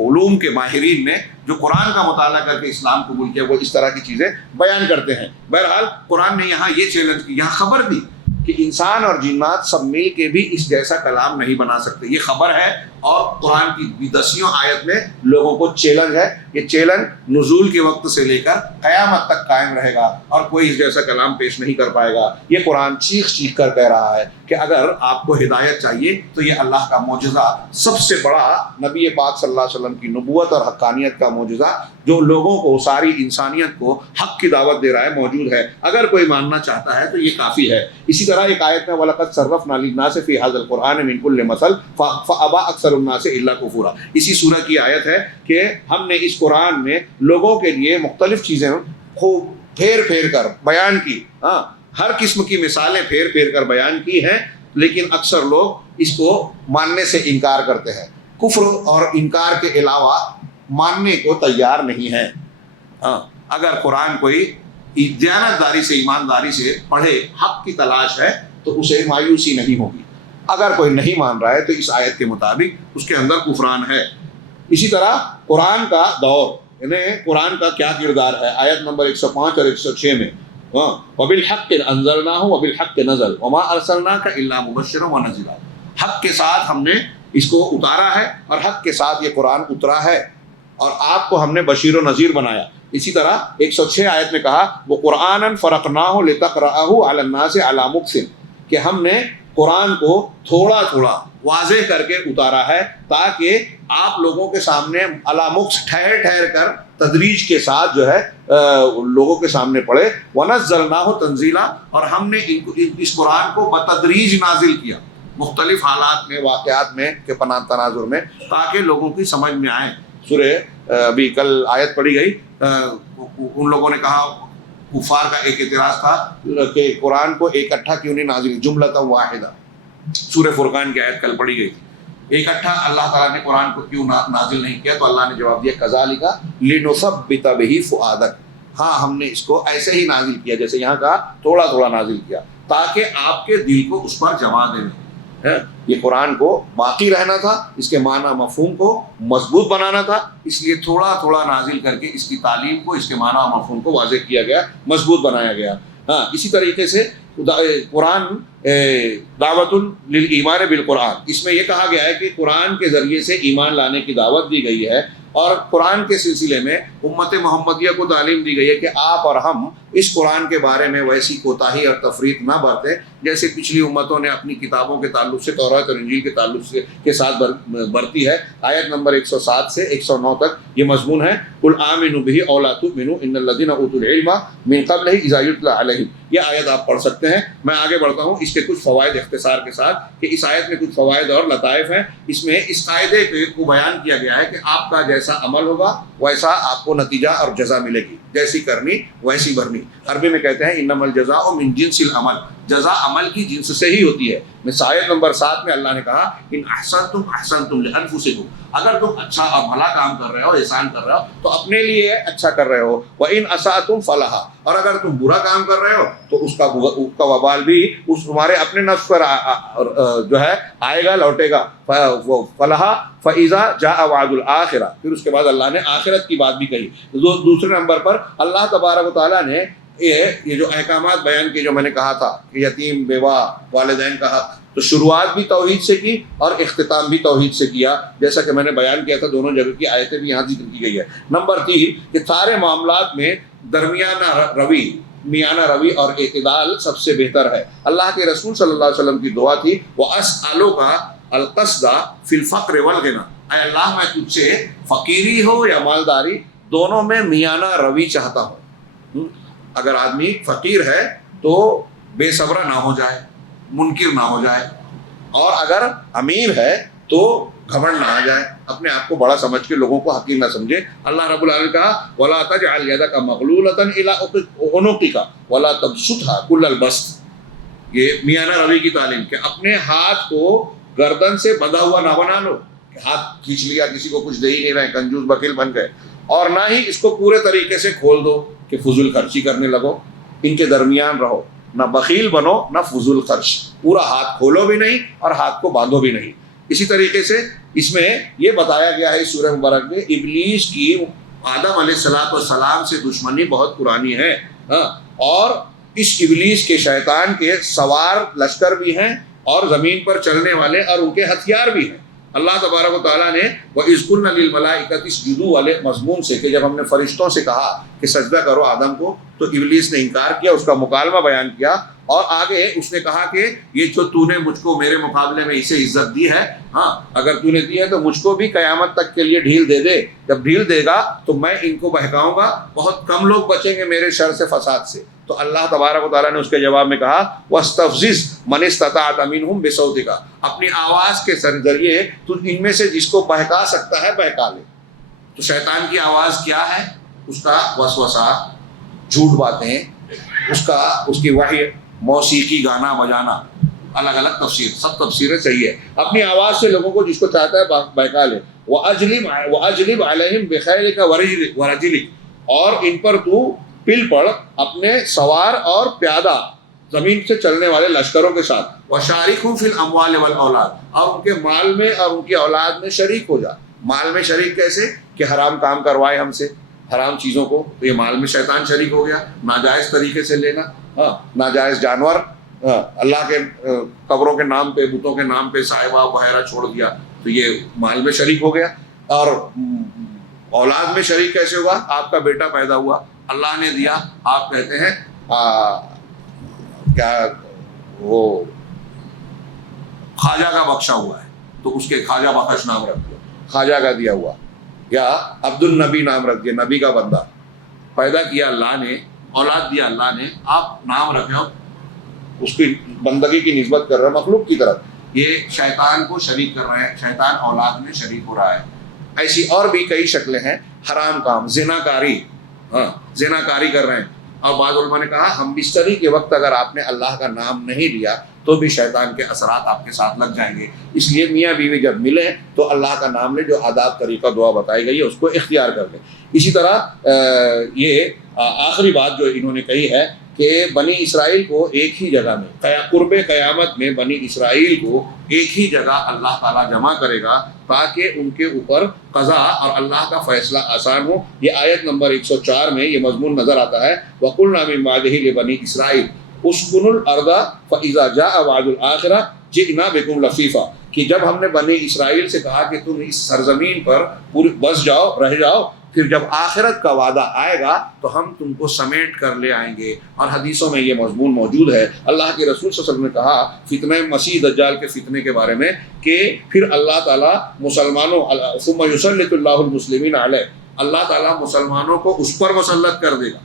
علوم کے ماہرین نے جو قرآن کا مطالعہ کر کے اسلام قبول کیا وہ اس طرح کی چیزیں بیان کرتے ہیں۔ بہرحال قرآن نے یہاں یہ چیلنج کی، یہاں خبر دی کہ انسان اور جنات سب مل کے بھی اس جیسا کلام نہیں بنا سکتے، یہ خبر ہے، اور قرآن کی 10ویں آیت میں لوگوں کو چیلنج ہے۔ یہ چیلنج نزول کے وقت سے لے کر قیامت تک قائم رہے گا، اور کوئی اس جیسا کلام پیش نہیں کر پائے گا۔ یہ قرآن چیخ چیخ کر کہہ رہا ہے کہ اگر آپ کو ہدایت چاہیے تو یہ اللہ کا معجزہ، سب سے بڑا نبی پاک صلی اللہ علیہ وسلم کی نبوت اور حقانیت کا معجزہ جو لوگوں کو، ساری انسانیت کو حق کی دعوت دے رہا ہے، موجود ہے۔ اگر کوئی ماننا چاہتا ہے تو یہ کافی ہے۔ اسی طرح ایک آیت میں وَلَقَدْ صَرَّفْنَا لِلنَّاسِ فِي هَذَا الْقُرْآنِ مِنْ كُلِّ مَثَلٍ فَأَبَىٰ أَكْثَرُ النَّاسِ إِلَّا كُفُورًا۔ اسی سورہ کی آیت ہے کہ ہم نے اس قرآن میں لوگوں کے لیے مختلف چیزیں خوب پھیر پھیر کر بیان کی، ہر قسم کی مثالیں پھیر پھیر کر بیان کی ہیں، لیکن اکثر لوگ اس کو ماننے سے انکار کرتے ہیں، کفر اور انکار کے علاوہ ماننے کو تیار نہیں ہیں۔ اگر قرآن کوئی دیانتداری سے، ایمانداری سے پڑھے، حق کی تلاش ہے، تو اسے مایوسی نہیں ہوگی۔ اگر کوئی نہیں مان رہا ہے تو اس آیت کے مطابق اس کے اندر کفران ہے۔ اسی طرح قرآن کا دور، یعنی قرآن کا کیا کردار ہے، آیت نمبر 105 اور 106 میں وَبِالْحَقِّ أَنزَلْنَاهُ وَبِالْحَقِّ نَزَلَ وَمَا أَرْسَلْنَاكَ إِلَّا مُبَشِّرًا وَنَذِيرًا۔ حق کے ساتھ ہم نے اس کو اتارا ہے، اور حق کے ساتھ یہ قرآن اترا ہے، اور آپ کو ہم نے بشیر و نذیر بنایا۔ اسی طرح 106 آیت میں کہا وَقُرْآنًا فَرَقْنَاهُ لِتَقْرَأَهُ عَلَى النَّاسِ عَلَى مُكْثٍ، کہ ہم نے قرآن کو تھوڑا تھوڑا واضح کر کے اتارا ہے تاکہ آپ لوگوں کے سامنے علی مکث، ٹھہر ٹھہر کر تدریج کے ساتھ جو ہے لوگوں کے سامنے پڑھے۔ وَنَزَّلْنَاهُ تَنزِيلًا، اور ہم نے اس قرآن کو بتدریج نازل کیا، مختلف حالات میں، واقعات میں کے تناظر میں، تاکہ لوگوں کی سمجھ میں آئے۔ سورہ ابھی کل آیت پڑھی گئی، ان لوگوں نے کہا، کفار کا ایک اعتراض تھا کہ قرآن کو اکٹھا کیوں نہیں نازل، جملۃ واحدہ، سورہ فرقان کی آیت کل پڑھی گئی تھی، اکٹھا اللہ تعالیٰ نے قرآن کو کیوں نازل نہیں کیا؟ تو اللہ نے جواب دیا کذالک لنثبت بہ فؤادک، ہاں ہم نے اس کو ایسے ہی نازل کیا، جیسے یہاں کہا تھوڑا تھوڑا نازل کیا، تاکہ آپ کے دل کو اس پر جما دے۔ یہ قرآن کو باقی رہنا تھا، اس کے معنی مفہوم کو مضبوط بنانا تھا، اس لیے تھوڑا تھوڑا نازل کر کے اس کی تعلیم کو، اس کے معنی و مفہوم کو واضح کیا گیا، مضبوط بنایا گیا۔ اسی طریقے سے قرآن دعوت للایمان بالقرآن، اس میں یہ کہا گیا ہے کہ قرآن کے ذریعے سے ایمان لانے کی دعوت دی گئی ہے، اور قرآن کے سلسلے میں امت محمدیہ کو تعلیم دی گئی ہے کہ آپ اور ہم اس قرآن کے بارے میں ویسی کوتاہی اور تفریط نہ برتیں جیسے پچھلی امتوں نے اپنی کتابوں کے تعلق سے، توراۃ اور انجیل کے تعلق کے ساتھ برتی ہے۔ آیت نمبر 107 سے 109 تک یہ مضمون ہے، قل آمنوا بہ او لا تؤمنوا ان الذین اوتوا العلم من قبلہ اذا یتلی علیہم۔ یہ آیت آپ پڑھ سکتے ہیں۔ میں آگے بڑھتا ہوں، اس کے کچھ فوائد اختصار کے ساتھ، کہ اس آیت میں کچھ فوائد اور لطائف ہیں۔ اس میں اس قاعدے کو بیان کیا گیا ہے کہ آپ کا جیسا عمل ہوگا ویسا آپ کو نتیجہ اور جزا ملے گی، جیسی کرنی ویسی بھرنی۔ عربی میں کہتے ہیں انما الجزاء من جنس العمل، جزا عمل کی جنس سے ہی ہوتی ہے۔ آیت نمبر 7 میں اللہ نے کہا ان احسنتم احسنتم لانفسکم، اگر تم اچھا اور بھلا کام کر رہے ہو، احسان کر رہے ہو تو اپنے لیے اچھا کر رہے ہو، وان اسأتم فلھا، اور اگر تم برا کام کر رہے ہو تو اس کا وبال بھی اس تمہارے اپنے نفس پر جو ہے آئے گا، لوٹے گا۔ فلھا فاذا جاء وعد الاخرہ، پھر اس کے بعد اللہ نے آخرت کی بات بھی کہی۔ دوسرے نمبر پر اللہ تبارک و تعالیٰ نے یہ جو احکامات بیان کیے، جو میں نے کہا تھا کہ یتیم، بیوہ، والدین کا حق، تو شروعات بھی توحید سے کی اور اختتام بھی توحید سے کیا، جیسا کہ میں نے بیان کیا تھا۔ دونوں جگہ کی آیتیں بھی یہاں ذکر کی گئی ہے۔ نمبر 3 کہ سارے معاملات میں درمیانہ روی، میانہ روی اور اعتدال سب سے بہتر ہے۔ اللہ کے رسول صلی اللہ علیہ وسلم کی دعا تھی وَأَسْأَلُكَ الْقَصْدَ فِي الْفَقْرِ وَالْغِنَى، اے اللہ میں تجھ سے فقیری ہو یا مالداری، دونوں میں میانہ روی چاہتا ہوں۔ اگر آدمی فقیر ہے تو بے صبرہ نہ ہو جائے، منکر نہ ہو جائے، اور اگر امیر ہے تو گھمنڈ نہ آ جائے، اپنے آپ کو بڑا سمجھ کے لوگوں کو حقیر نہ سمجھے۔ اللہ رب العالمین نے کہا وَلَا تَجْعَلْ يَدَكَ مَغْلُولَةً إِلَىٰ عُنُقِكَ وَلَا تَبْسُطْهَا كُلَّ الْبَسْطِ، یہ میانہ روی کی تعلیم، کہ اپنے ہاتھ کو گردن سے بندھا ہوا نہ بنا لو کہ ہاتھ کھینچ لیا، کسی کو کچھ دے ہی نہیں رہے، کنجوس بخیل بن گئے، اور نہ ہی اس کو پورے طریقے سے کھول دو کہ فضول خرچی کرنے لگو۔ ان کے درمیان رہو، نہ بخیل بنو نہ فضول خرچ، پورا ہاتھ کھولو بھی نہیں اور ہاتھ کو باندھو بھی نہیں۔ اسی طریقے سے اس میں یہ بتایا گیا ہے سورہ مبارک میں ابلیس کی آدم علیہ السلام سے دشمنی بہت پرانی ہے، ہاں، اور اس ابلیس کے شیطان کے سوار لشکر بھی ہیں اور زمین پر چلنے والے اور ان کے ہتھیار بھی ہیں۔ اللہ تبارک و تعالیٰ نے وَإِذْ قُلْنَا لِلْمَلَائِكَةِ اسْجُدُوا والے مضمون سے کہ جب ہم نے فرشتوں سے کہا کہ سجدہ کرو آدم کو، تو ابلیس نے انکار کیا، اس کا مکالمہ بیان کیا، اور آگے اس نے کہا کہ یہ جو تو نے مجھ کو میرے مقابلے میں اسے عزت دی ہے، ہاں اگر تو نے دی ہے تو مجھ کو بھی قیامت تک کے لیے ڈھیل دے دے، جب ڈھیل دے گا تو میں ان کو بہکاؤں گا، بہت کم لوگ بچیں گے میرے شر سے، فساد سے۔ تو اللہ تبارک و تعالیٰ نے اس کے جواب میں کہا وَاسْتَفْزِزْ مَنِ اسْتَطَعْتَ مِنْهُمْ بِصَوْتِكَ، اپنی آواز کے ذریعے تو ان میں سے جس کو بہکا سکتا ہے بہکا لے۔ تو شیطان کی آواز کیا ہے؟ اس کا وسوسہ، جھوٹ باتیں، اس کی وحی، موسیقی، گانا بجانا، الگ الگ تفسیر، سب تفسیریں صحیح ہے۔ اپنی آواز سے لوگوں کو جس کو چاہتا ہے بہکا لے۔ وَأَجْلِبْ عَلَيْهِمْ بِخَيْلِكَ وَرِجْلِكَ، اور ان پر تو پل پڑ اپنے سوار اور پیادہ زمین سے چلنے والے لشکروں کے ساتھ، وَشَارِكْهُمْ فِي الْأَمْوَالِ وَالْأَوْلَادِ، اور ان کے مال میں اور ان کی اولاد میں شریک ہو جا۔ مال میں شریک کیسے؟ کہ حرام کام کروائے ہم سے، حرام چیزوں کو، تو یہ مال میں شیطان شریک ہو گیا، ناجائز طریقے سے لینا، ہاں ناجائز جانور، اللہ کے قبروں کے نام پہ، بتوں کے نام پہ صاحبہ وغیرہ چھوڑ دیا، تو یہ مال میں شریک ہو گیا۔ اور اولاد میں شریک کیسے ہوا؟ آپ کا بیٹا پیدا ہوا، اللہ نے دیا، آپ کہتے ہیں کیا وہ خواجہ کا بخشا ہوا ہے، تو اس کے خواجہ بخش نام رکھ دیا، خواجہ کا دیا ہوا، یا عبد النبی نام رکھ دیا، نبی کا بندہ پیدا کیا اللہ نے، اولاد دیا اللہ نے، آپ نام رکھے ہو، اس کی بندگی کی نسبت کر رہے ہیں مخلوق کی طرف، یہ شیطان کو شریک کر رہے ہیں، شیطان اولاد میں شریک ہو رہا ہے۔ ایسی اور بھی کئی شکلیں ہیں، حرام کام، زنا کاری، ہاں زنا کاری کر رہے ہیں۔ اور بعض علماء نے کہا ہم بستری کے وقت اگر آپ نے اللہ کا نام نہیں لیا تو بھی شیطان کے اثرات آپ کے ساتھ لگ جائیں گے، اس لیے میاں بیوی جب ملیں تو اللہ کا نام لے، جو آداب طریقہ دعا بتائی گئی ہے اس کو اختیار کر لیں۔ اسی طرح یہ آخری بات جو انہوں نے کہی ہے کہ بنی اسرائیل کو ایک ہی جگہ میں، قرب قیامت میں بنی اسرائیل کو ایک ہی جگہ اللہ تعالیٰ جمع کرے گا تاکہ ان کے اوپر قضا اور اللہ کا فیصلہ آسان ہو۔ یہ آیت نمبر 104 میں یہ مضمون نظر آتا ہے، وَقُلْنَا مِن بَعْدِهِ لِبَنِي إِسْرَائِيلَ اُسْكُنُوا الْأَرْضَ فَإِذَا جَاءَ وَعْدُ الْآخِرَةِ جِئْنَا بِكُمْ لَفِيفًا، کہ جب ہم نے بنی اسرائیل سے کہا کہ تم اس سرزمین پر بس جاؤ، رہ جاؤ، پھر جب آخرت کا وعدہ آئے گا تو ہم تم کو سمیٹ کر لے آئیں گے۔ اور حدیثوں میں یہ مضمون موجود ہے، اللہ کے رسول صلی اللہ علیہ وسلم نے کہا فتنہ مسیح دجال کے فتنے کے بارے میں کہ پھر اللہ تعالیٰ مسلمانوں ثم یسلط اللہ المسلمین علیہ، اللہ تعالیٰ مسلمانوں کو اس پر مسلط کر دے گا،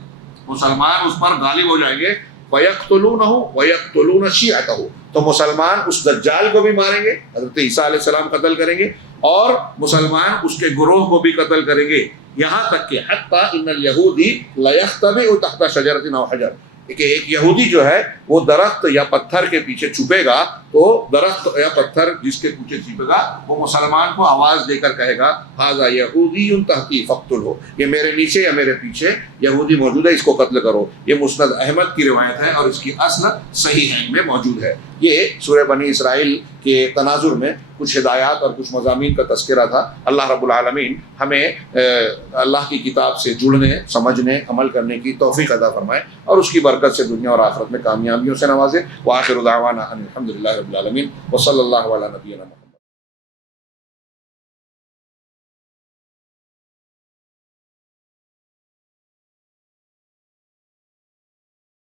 مسلمان اس پر غالب ہو جائیں گے، وَيَقْتُلُونَهُ وَيَقْتُلُونَ شِيعَتَهُ، تو مسلمان اس دجال کو بھی ماریں گے، حضرت عیسیٰ علیہ السلام قتل کریں گے، اور مسلمان اس کے گروہ کو بھی قتل کریں گے، یہاں تک کہ حتیٰ ان الیہودی لیختبئ تحت شجرۃ او حجر، کہ ایک یہودی جو ہے وہ درخت یا پتھر کے پیچھے چھپے گا، تو درخت یا پتھر جس کے پیچھے چھپے گا وہ مسلمان کو آواز دے کر کہے گا ھذا یہودی تحتی فاقتلہ، یہ میرے نیچے یا میرے پیچھے یہودی موجود ہے، اس کو قتل کرو۔ یہ مسند احمد کی روایت ہے اور اس کی اصل صحیح میں موجود ہے۔ یہ سورہ بنی اسرائیل کے تناظر میں کچھ ہدایات اور کچھ مضامین کا تذکرہ تھا۔ اللہ رب العالمین ہمیں اللہ کی کتاب سے جڑنے، سمجھنے، عمل کرنے کی توفیق عطا فرمائے اور اس کی برکت سے دنیا اور آخرت میں کامیابیوں سے نوازے۔ وآخر دعوانا ان الحمد للہ رب العالمین، وصلی اللہ علی نبینا محمد۔